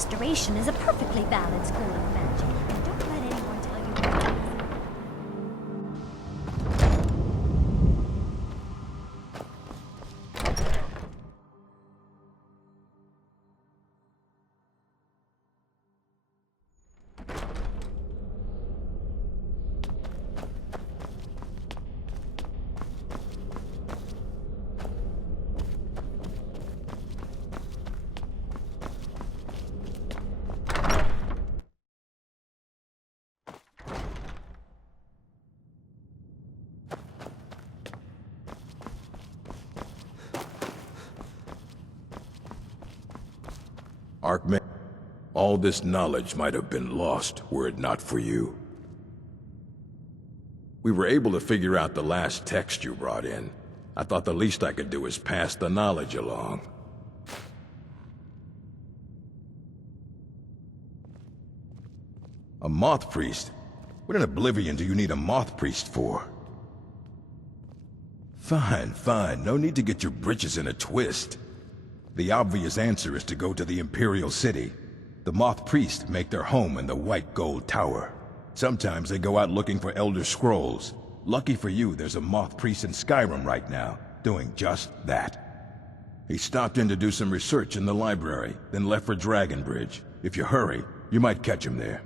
restoration is a perfectly valid school of magic. And don't let anyone tell you otherwise. Arkman, all this knowledge might have been lost were it not for you. We were able to figure out the last text you brought in. I thought the least I could do is pass the knowledge along. A moth priest? What in Oblivion do you need a moth priest for? Fine, fine. No need to get your britches in a twist. The obvious answer is to go to the Imperial City. The Moth Priests make their home in the White Gold Tower. Sometimes they go out looking for Elder Scrolls. Lucky for you, there's a Moth Priest in Skyrim right now, doing just that. He stopped in to do some research in the library, then left for Dragonbridge. If you hurry, you might catch him there.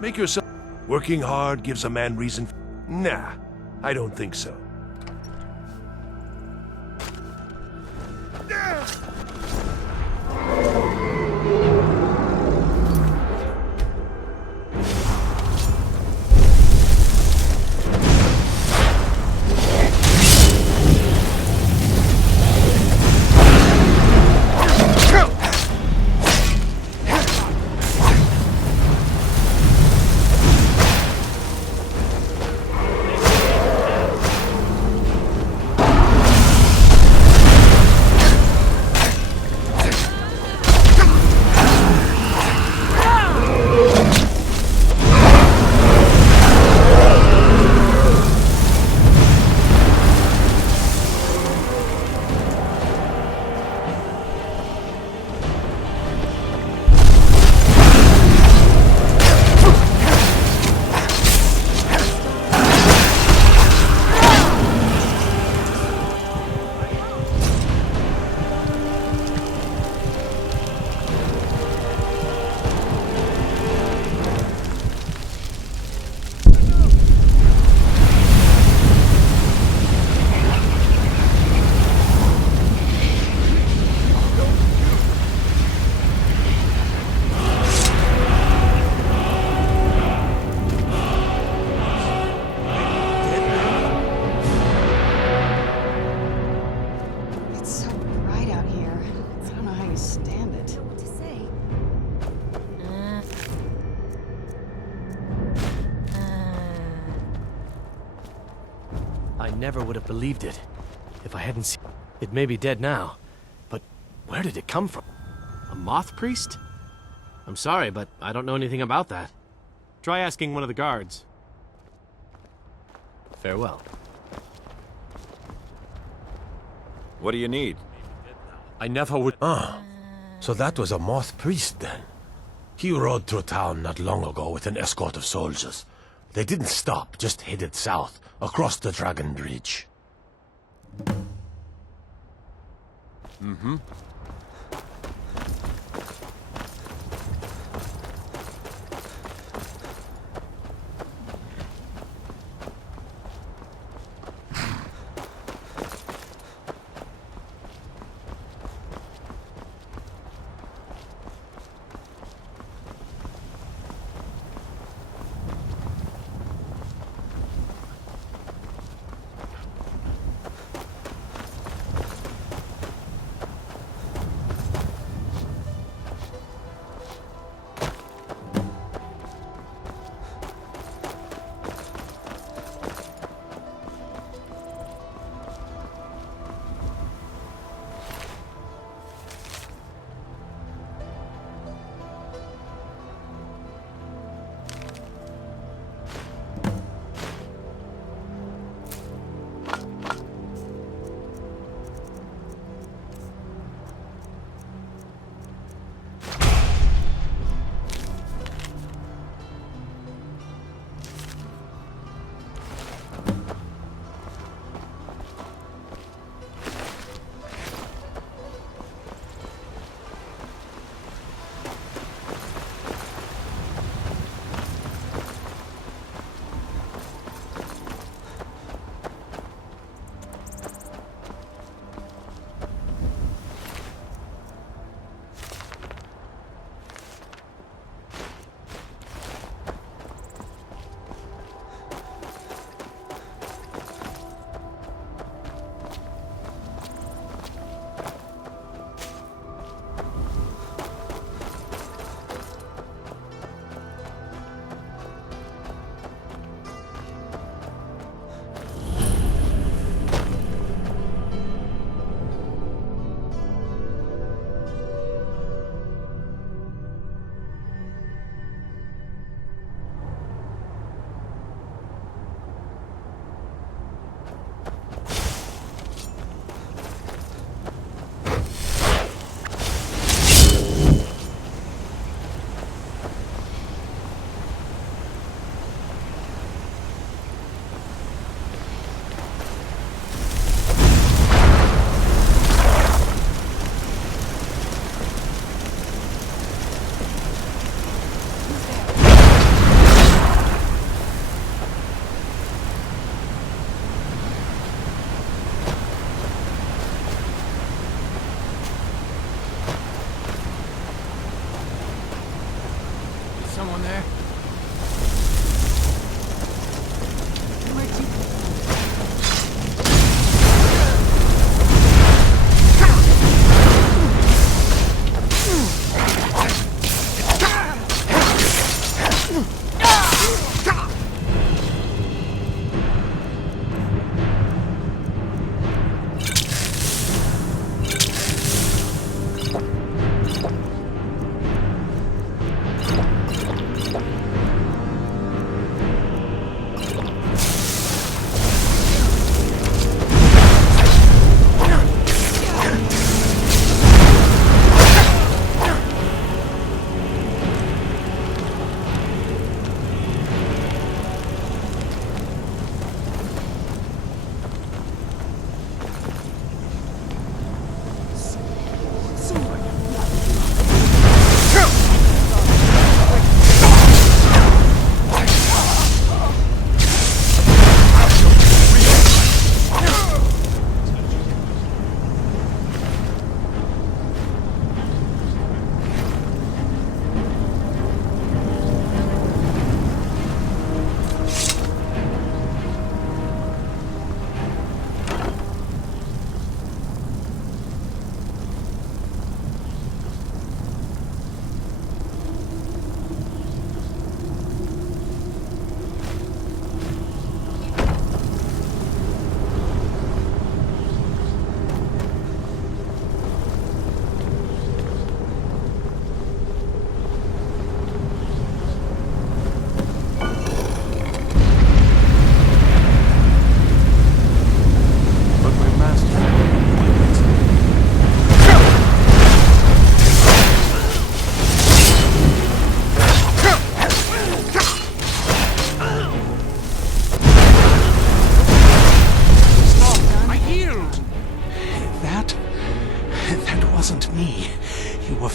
Make yourself... Working hard gives a man reason... Nah, I don't think so. I never would have believed it if I hadn't seen... It may be dead now, but where did it come from? A moth priest? I'm sorry, but I don't know anything about that. Try asking one of the guards. Farewell. What do you need? I never would... Ah, so that was a Moth priest then. He rode through town not long ago with an escort of soldiers. They didn't stop, just headed south, across the Dragon Bridge. Mm-hmm.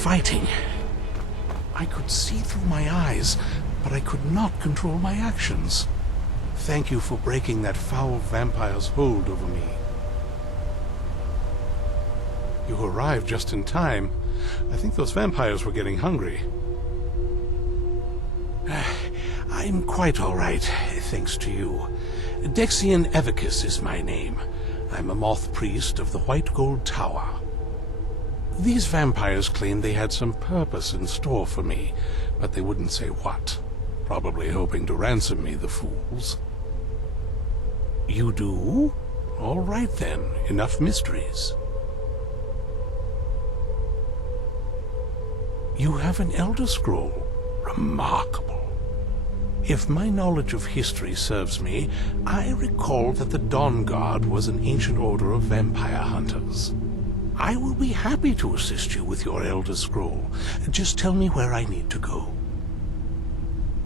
fighting. I could see through my eyes, but I could not control my actions. Thank you for breaking that foul vampire's hold over me. You arrived just in time. I think those vampires were getting hungry. I'm quite all right, thanks to you. Dexian Evicus is my name. I'm a moth priest of the White Gold Tower. These vampires claimed they had some purpose in store for me, but they wouldn't say what. Probably hoping to ransom me, the fools. You do? All right then, enough mysteries. You have an Elder Scroll. Remarkable. If my knowledge of history serves me, I recall that the Dawnguard was an ancient order of vampire hunters. I will be happy to assist you with your Elder Scroll. Just tell me where I need to go.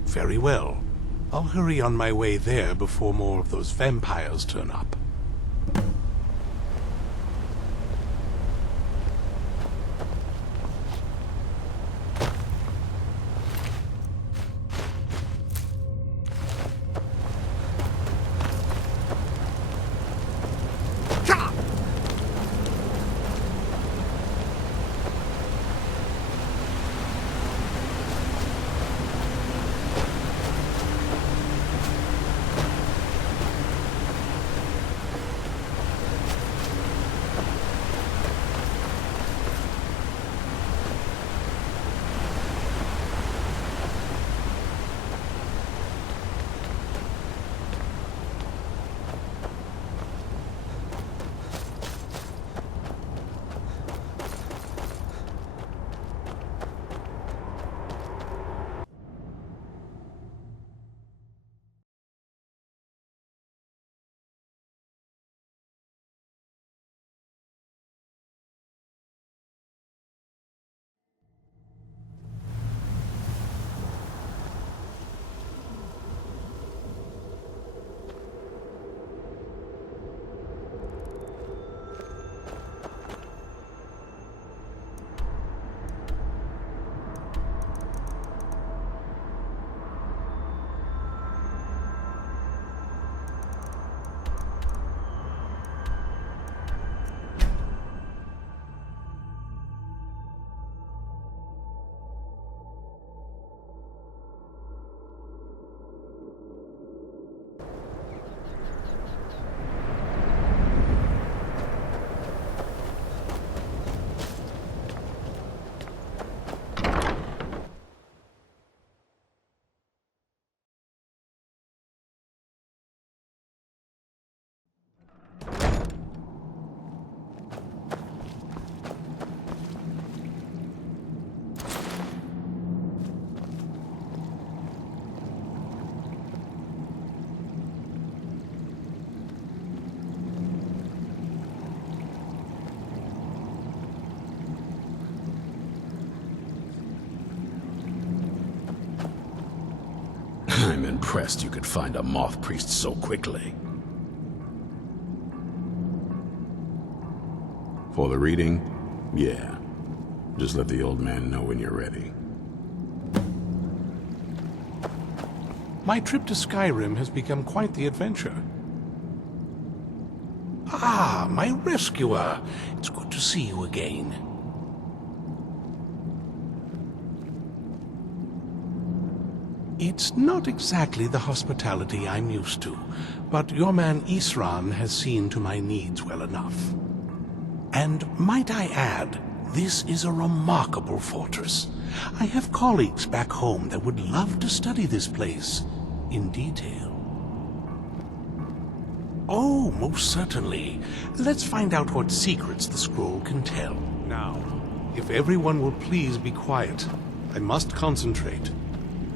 Very well. I'll hurry on my way there before more of those vampires turn up. I'm impressed you could find a moth priest so quickly. For the reading? Yeah. Just let the old man know when you're ready. My trip to Skyrim has become quite the adventure. Ah, my rescuer! It's good to see you again. It's not exactly the hospitality I'm used to, but your man Isran has seen to my needs well enough. And might I add, this is a remarkable fortress. I have colleagues back home that would love to study this place in detail. Oh, most certainly. Let's find out what secrets the scroll can tell. Now, if everyone will please be quiet, I must concentrate.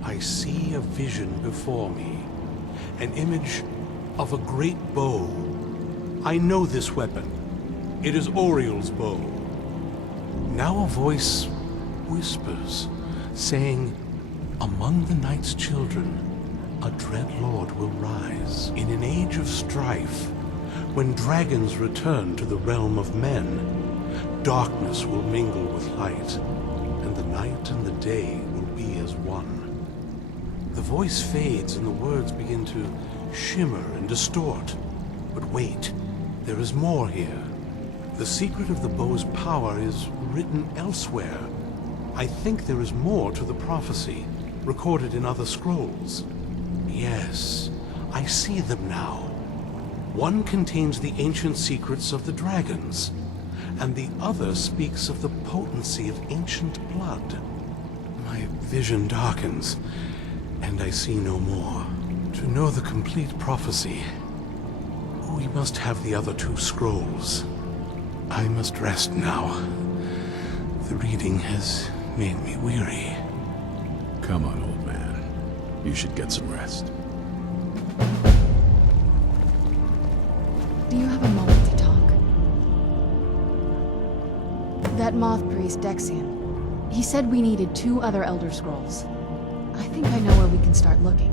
I see a vision before me, an image of a great bow. I know this weapon. It is Oriel's bow. Now a voice whispers, saying, among the night's children, a dread lord will rise. In an age of strife, when dragons return to the realm of men, darkness will mingle with light. night and the day will be as one. The voice fades and the words begin to shimmer and distort. But wait, there is more here. The secret of the bow's power is written elsewhere. I think there is more to the prophecy, recorded in other scrolls. Yes, I see them now. One contains the ancient secrets of the dragons, and the other speaks of the potency of ancient blood. My vision darkens, and I see no more. To know the complete prophecy, we must have the other two scrolls. I must rest now. The reading has made me weary. Come on, old man. You should get some rest. Do you have a moment to talk? That moth priest, Dexian, he said we needed 2 other Elder Scrolls. I think I know where we can start looking.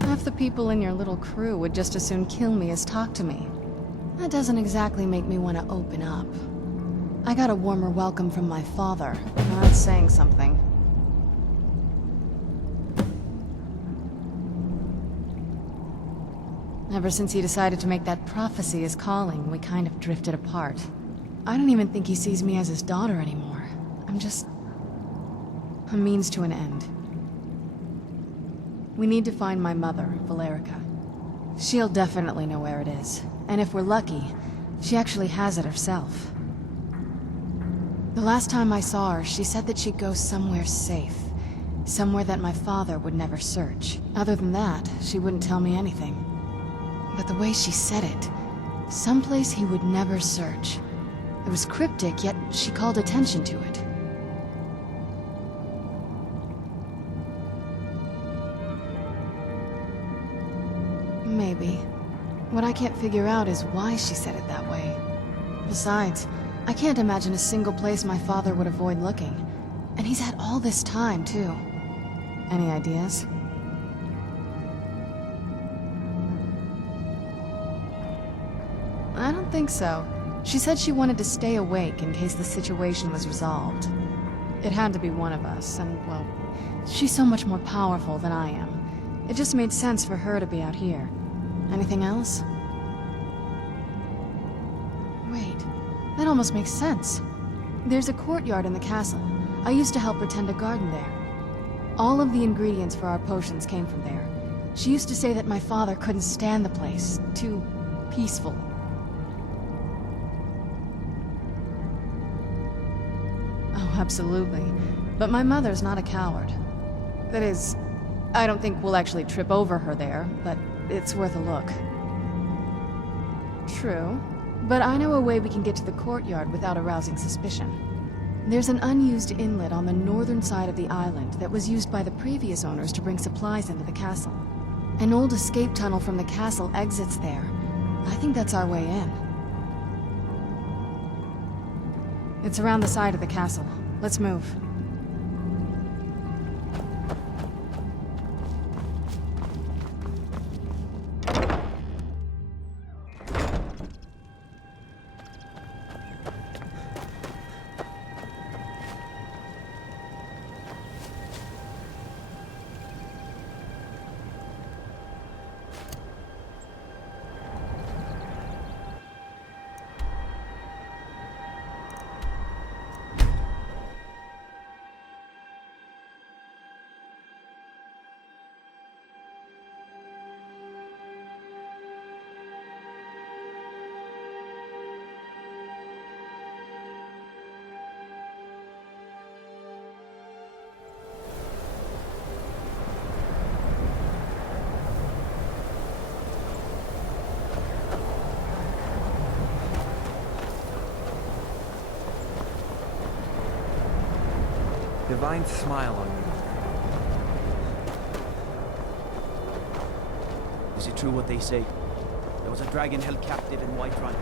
Half the people in your little crew would just as soon kill me as talk to me. That doesn't exactly make me want to open up. I got a warmer welcome from my father. That's saying something. Ever since he decided to make that prophecy his calling, we kind of drifted apart. I don't even think he sees me as his daughter anymore. I'm just a means to an end. We need to find my mother, Valerica. She'll definitely know where it is. And if we're lucky, she actually has it herself. The last time I saw her, she said that she'd go somewhere safe. Somewhere that my father would never search. Other than that, she wouldn't tell me anything. But the way she said it, someplace he would never search. It was cryptic, yet she called attention to it. Maybe. What I can't figure out is why she said it that way. Besides, I can't imagine a single place my father would avoid looking. And he's had all this time, too. Any ideas? I don't think so. She said she wanted to stay awake in case the situation was resolved. It had to be one of us, and, well, she's so much more powerful than I am. It just made sense for her to be out here. Anything else? Wait, that almost makes sense. There's a courtyard in the castle. I used to help her tend a garden there. All of the ingredients for our potions came from there. She used to say that my father couldn't stand the place. Too peaceful. Oh, absolutely. But my mother's not a coward. That is, I don't think we'll actually trip over her there, but it's worth a look. True. But I know a way we can get to the courtyard without arousing suspicion. There's an unused inlet on the northern side of the island that was used by the previous owners to bring supplies into the castle. An old escape tunnel from the castle exits there. I think that's our way in. It's around the side of the castle. Let's move. Divine smile on you. Is it true what they say? There was a dragon held captive in Whiterun.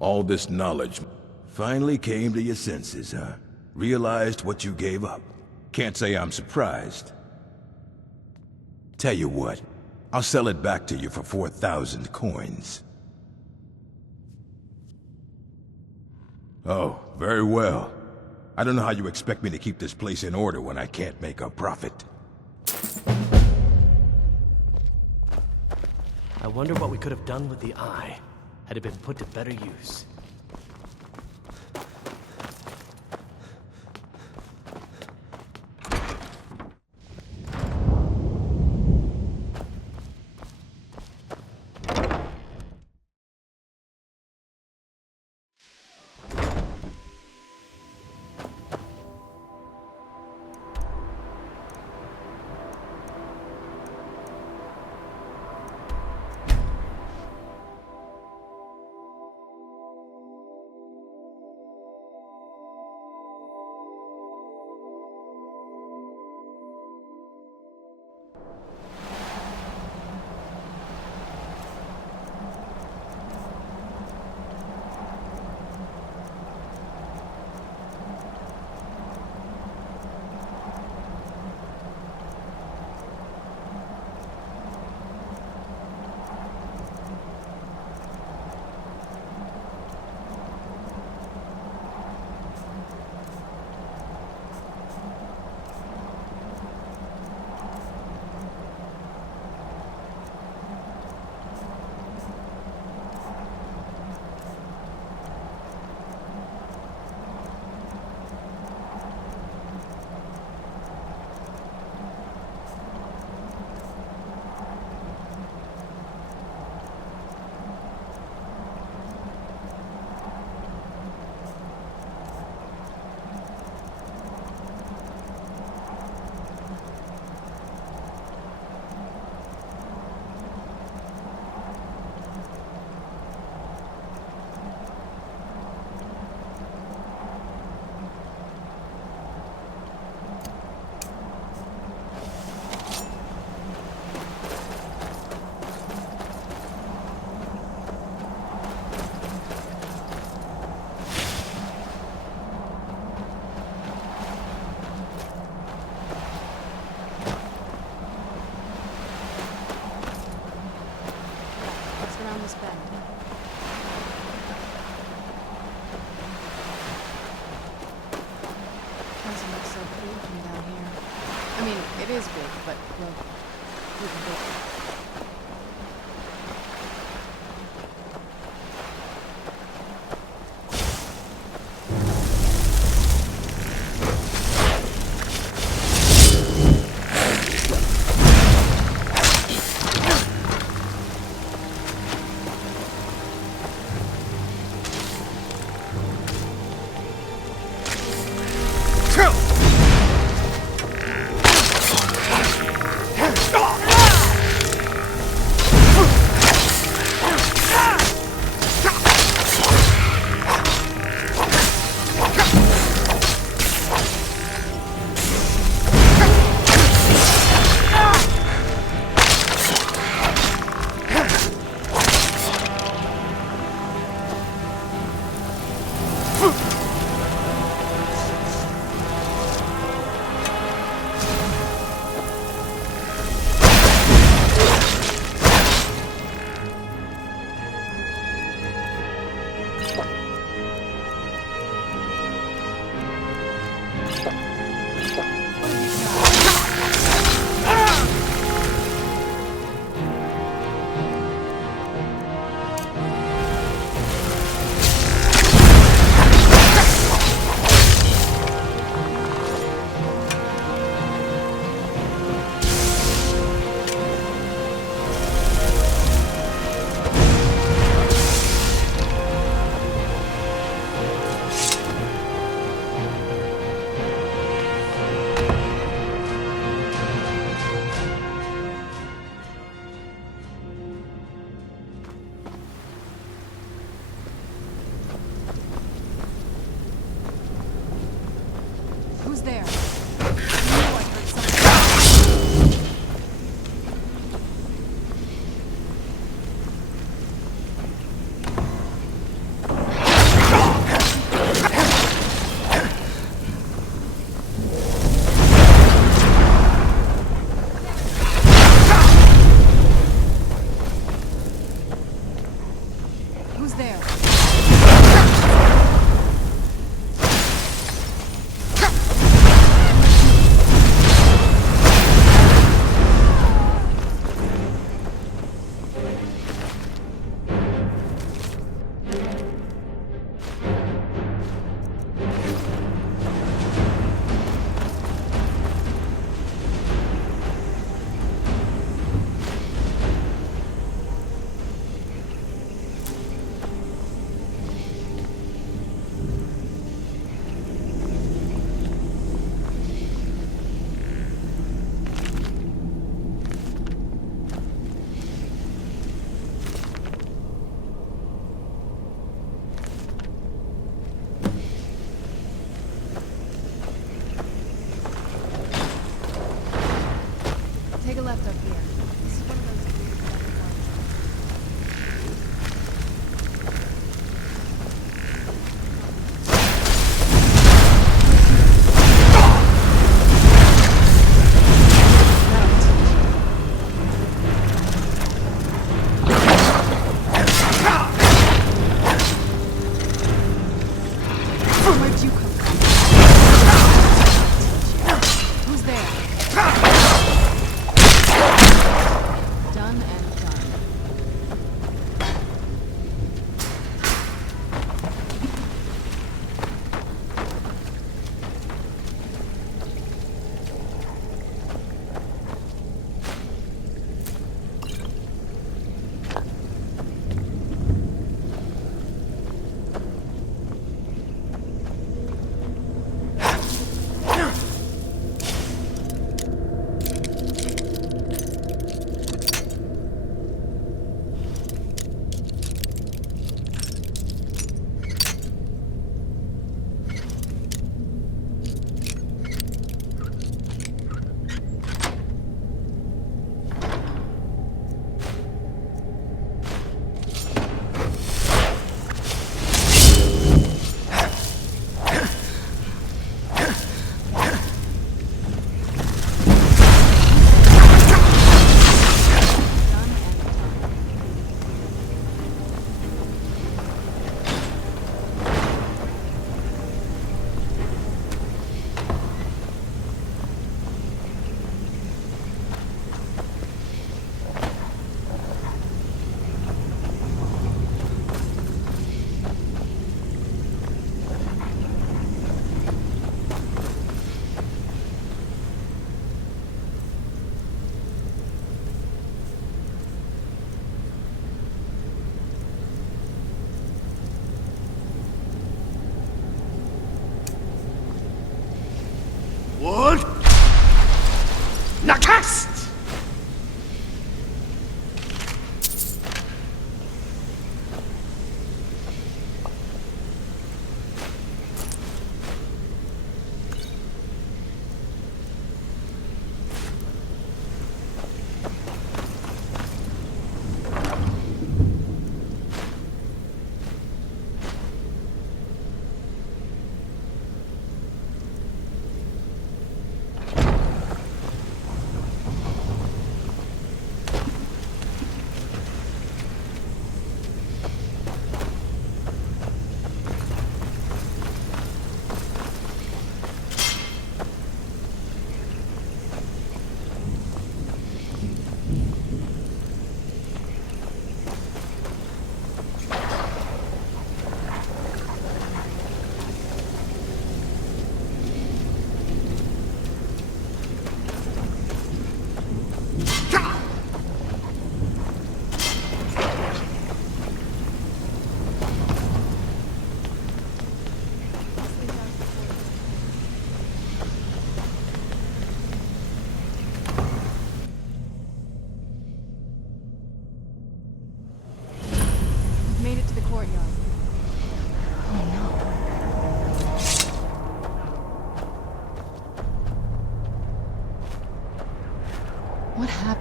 All this knowledge finally came to your senses, huh? Realized what you gave up. Can't say I'm surprised. Tell you what, I'll sell it back to you for 4,000 coins. Oh, very well. I don't know how you expect me to keep this place in order when I can't make a profit. I wonder what we could have done with the eye, had it been put to better use. It is big, but, well, even bigger.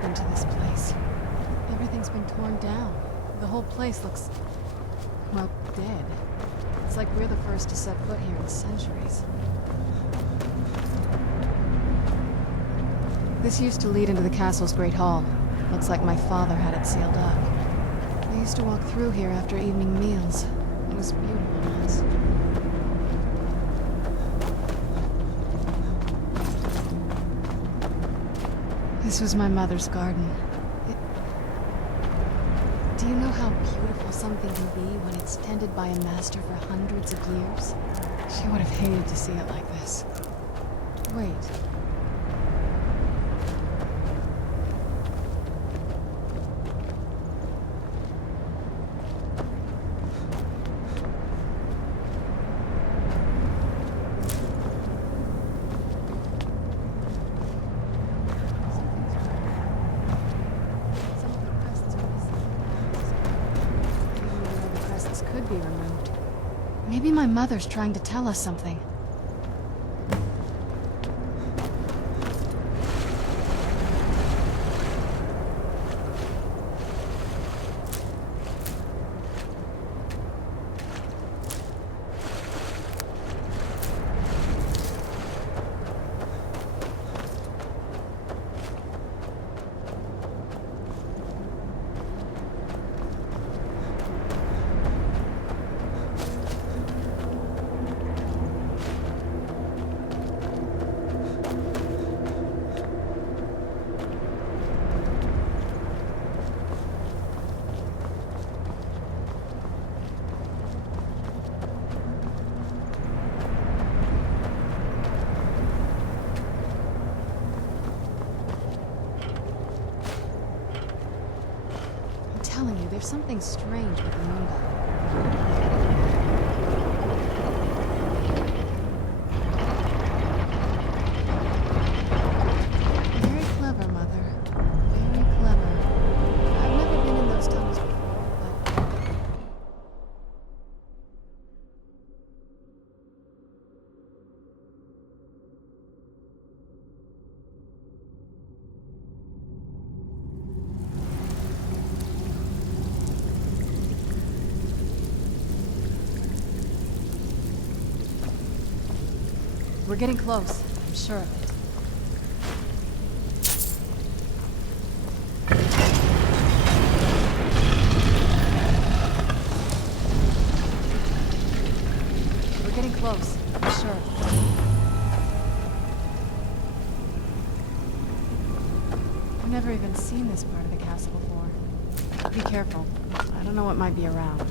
happened to this place? Everything's been torn down. The whole place looks, well, dead. It's like we're the first to set foot here in centuries. This used to lead into the castle's great hall. Looks like my father had it sealed up. I used to walk through here after evening meals. It was beautiful once. This was my mother's garden. Do you know how beautiful something can be when it's tended by a master for hundreds of years? She would have hated to see it like this. Wait. Could be removed. Maybe my mother's trying to tell us something. There's something strange with the moonlight. Very clever, Mother. Very clever. I've never been in those tunnels before, but... We're getting close. I'm sure of it. We're getting close. I'm sure of it. I've never even seen this part of the castle before. Be careful. I don't know what might be around.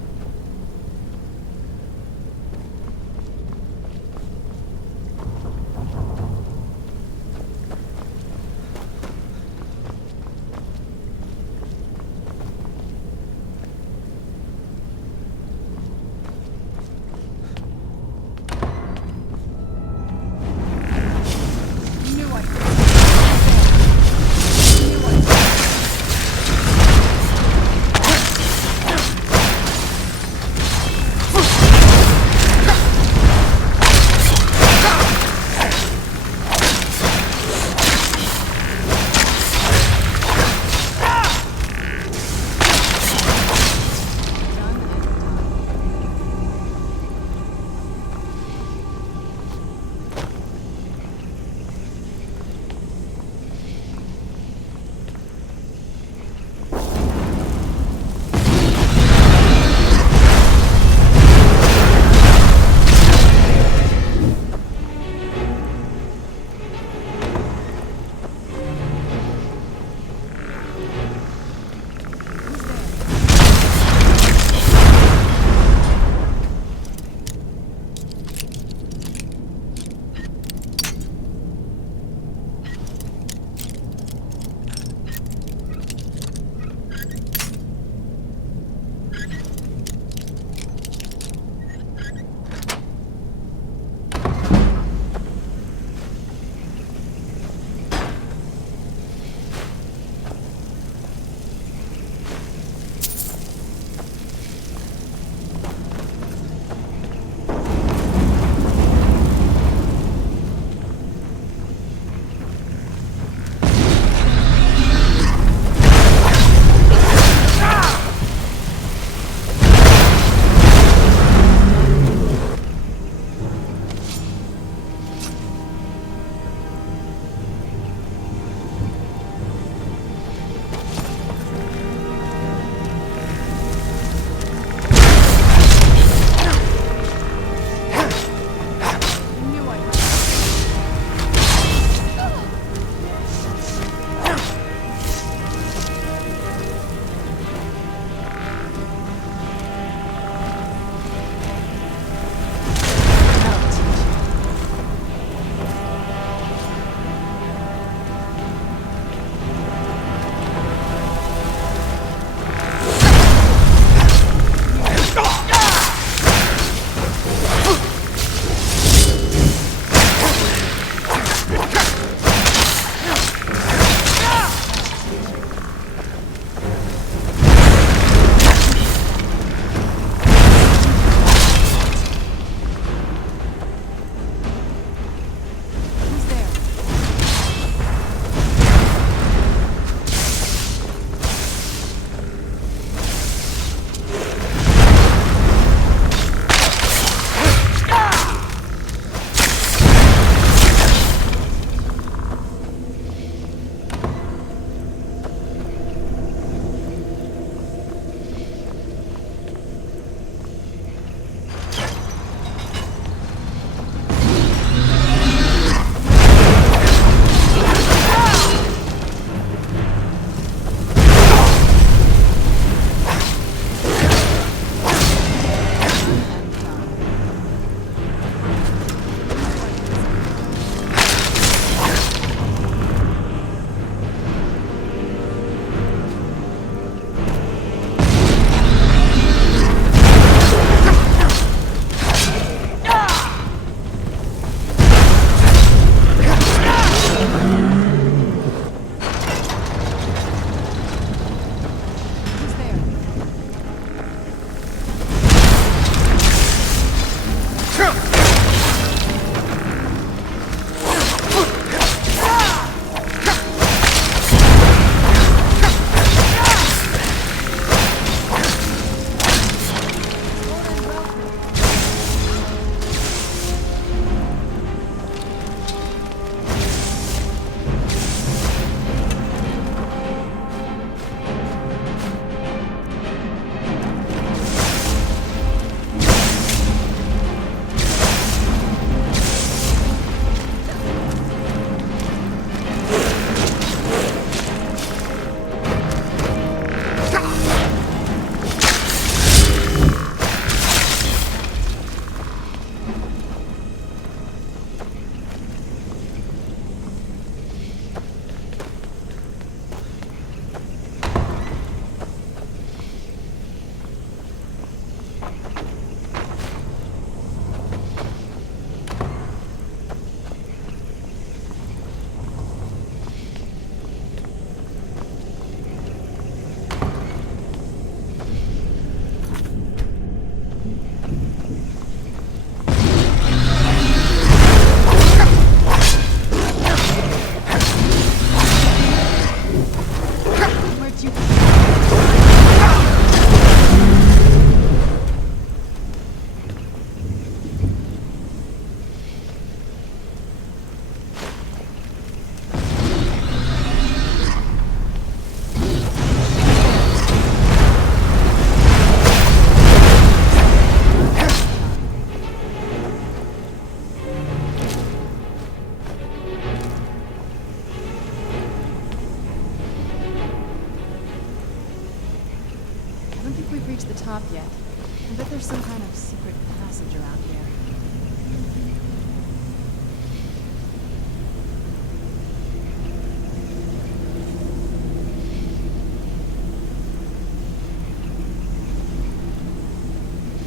don't think we've reached the top yet. I bet there's some kind of secret passage around here.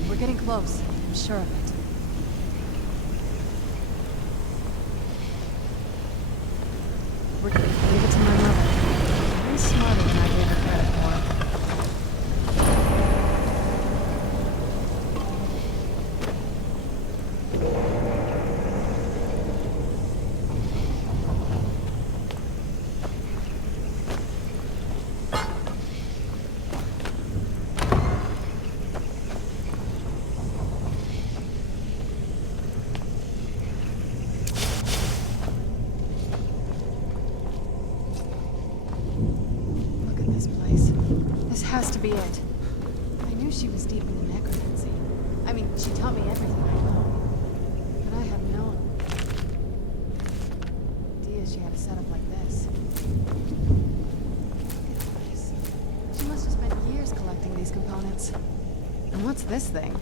We're getting close. I'm sure of it. Leave it to my mother. Very smarter than I gave her credit for. Has to be it. I knew she was deep into necromancy. I mean, she taught me everything I know. But I have no idea she had a setup like this. Look at this. She must have spent years collecting these components. And what's this thing?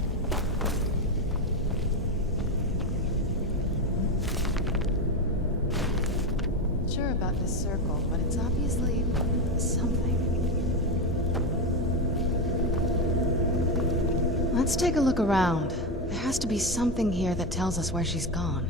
Sure about this circle, but it's obviously something. Let's take a look around. There has to be something here that tells us where she's gone.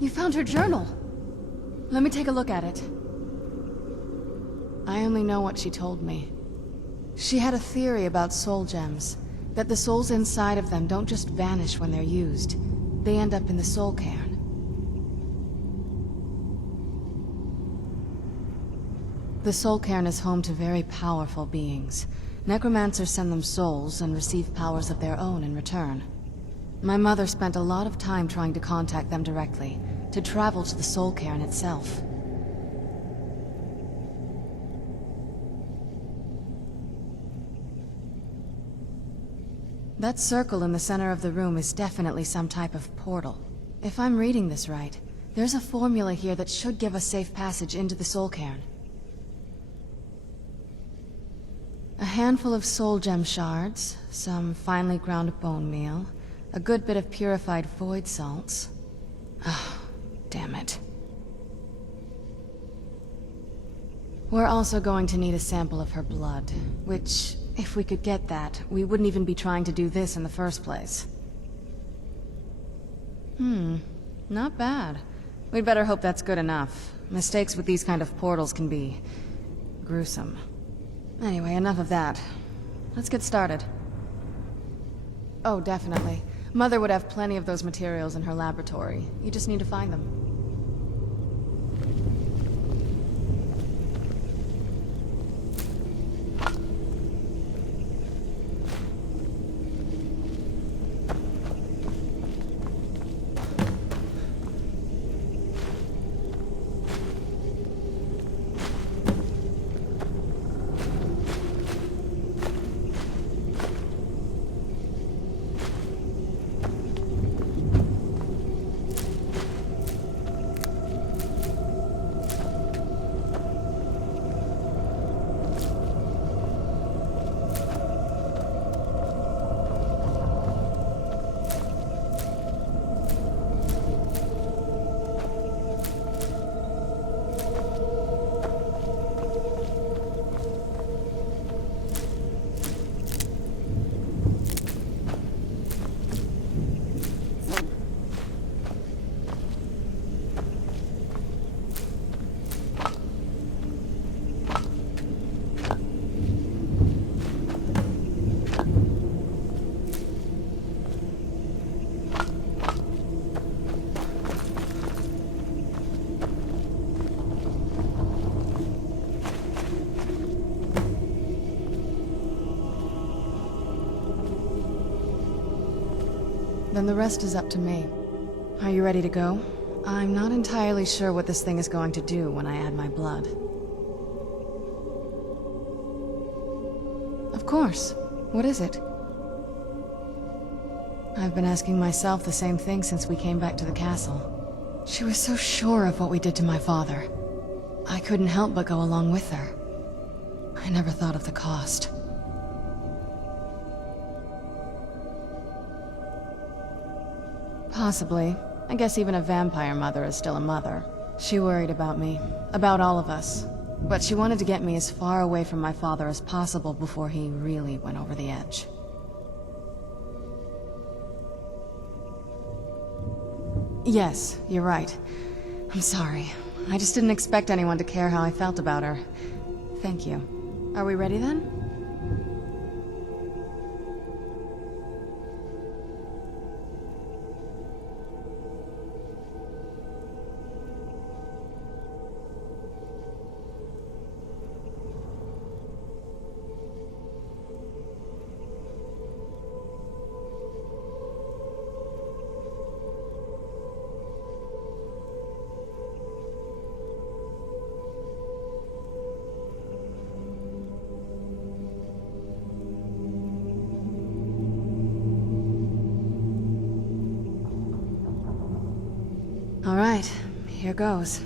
You found her journal! Let me take a look at it. I only know what she told me. She had a theory about soul gems, that the souls inside of them don't just vanish when they're used. They end up in the soul cairn. The soul cairn is home to very powerful beings. Necromancers send them souls and receive powers of their own in return. My mother spent a lot of time trying to contact them directly, to travel to the soul cairn itself. That circle in the center of the room is definitely some type of portal. If I'm reading this right, there's a formula here that should give us safe passage into the soul cairn. A handful of soul gem shards, some finely ground bone meal, a good bit of purified void salts. Oh, damn it. We're also going to need a sample of her blood, which, if we could get that, we wouldn't even be trying to do this in the first place. Not bad. We'd better hope that's good enough. Mistakes with these kind of portals can be gruesome. Anyway, enough of that. Let's get started. Oh, definitely. Mother would have plenty of those materials in her laboratory. You just need to find them. Then the rest is up to me. Are you ready to go? I'm not entirely sure what this thing is going to do when I add my blood. Of course. What is it? I've been asking myself the same thing since we came back to the castle. She was so sure of what we did to my father. I couldn't help but go along with her. I never thought of the cost. Possibly. I guess even a vampire mother is still a mother. She worried about me, about all of us. But she wanted to get me as far away from my father as possible before he really went over the edge. Yes, you're right. I'm sorry. I just didn't expect anyone to care how I felt about her. Thank you. Are we ready then? All right, here goes.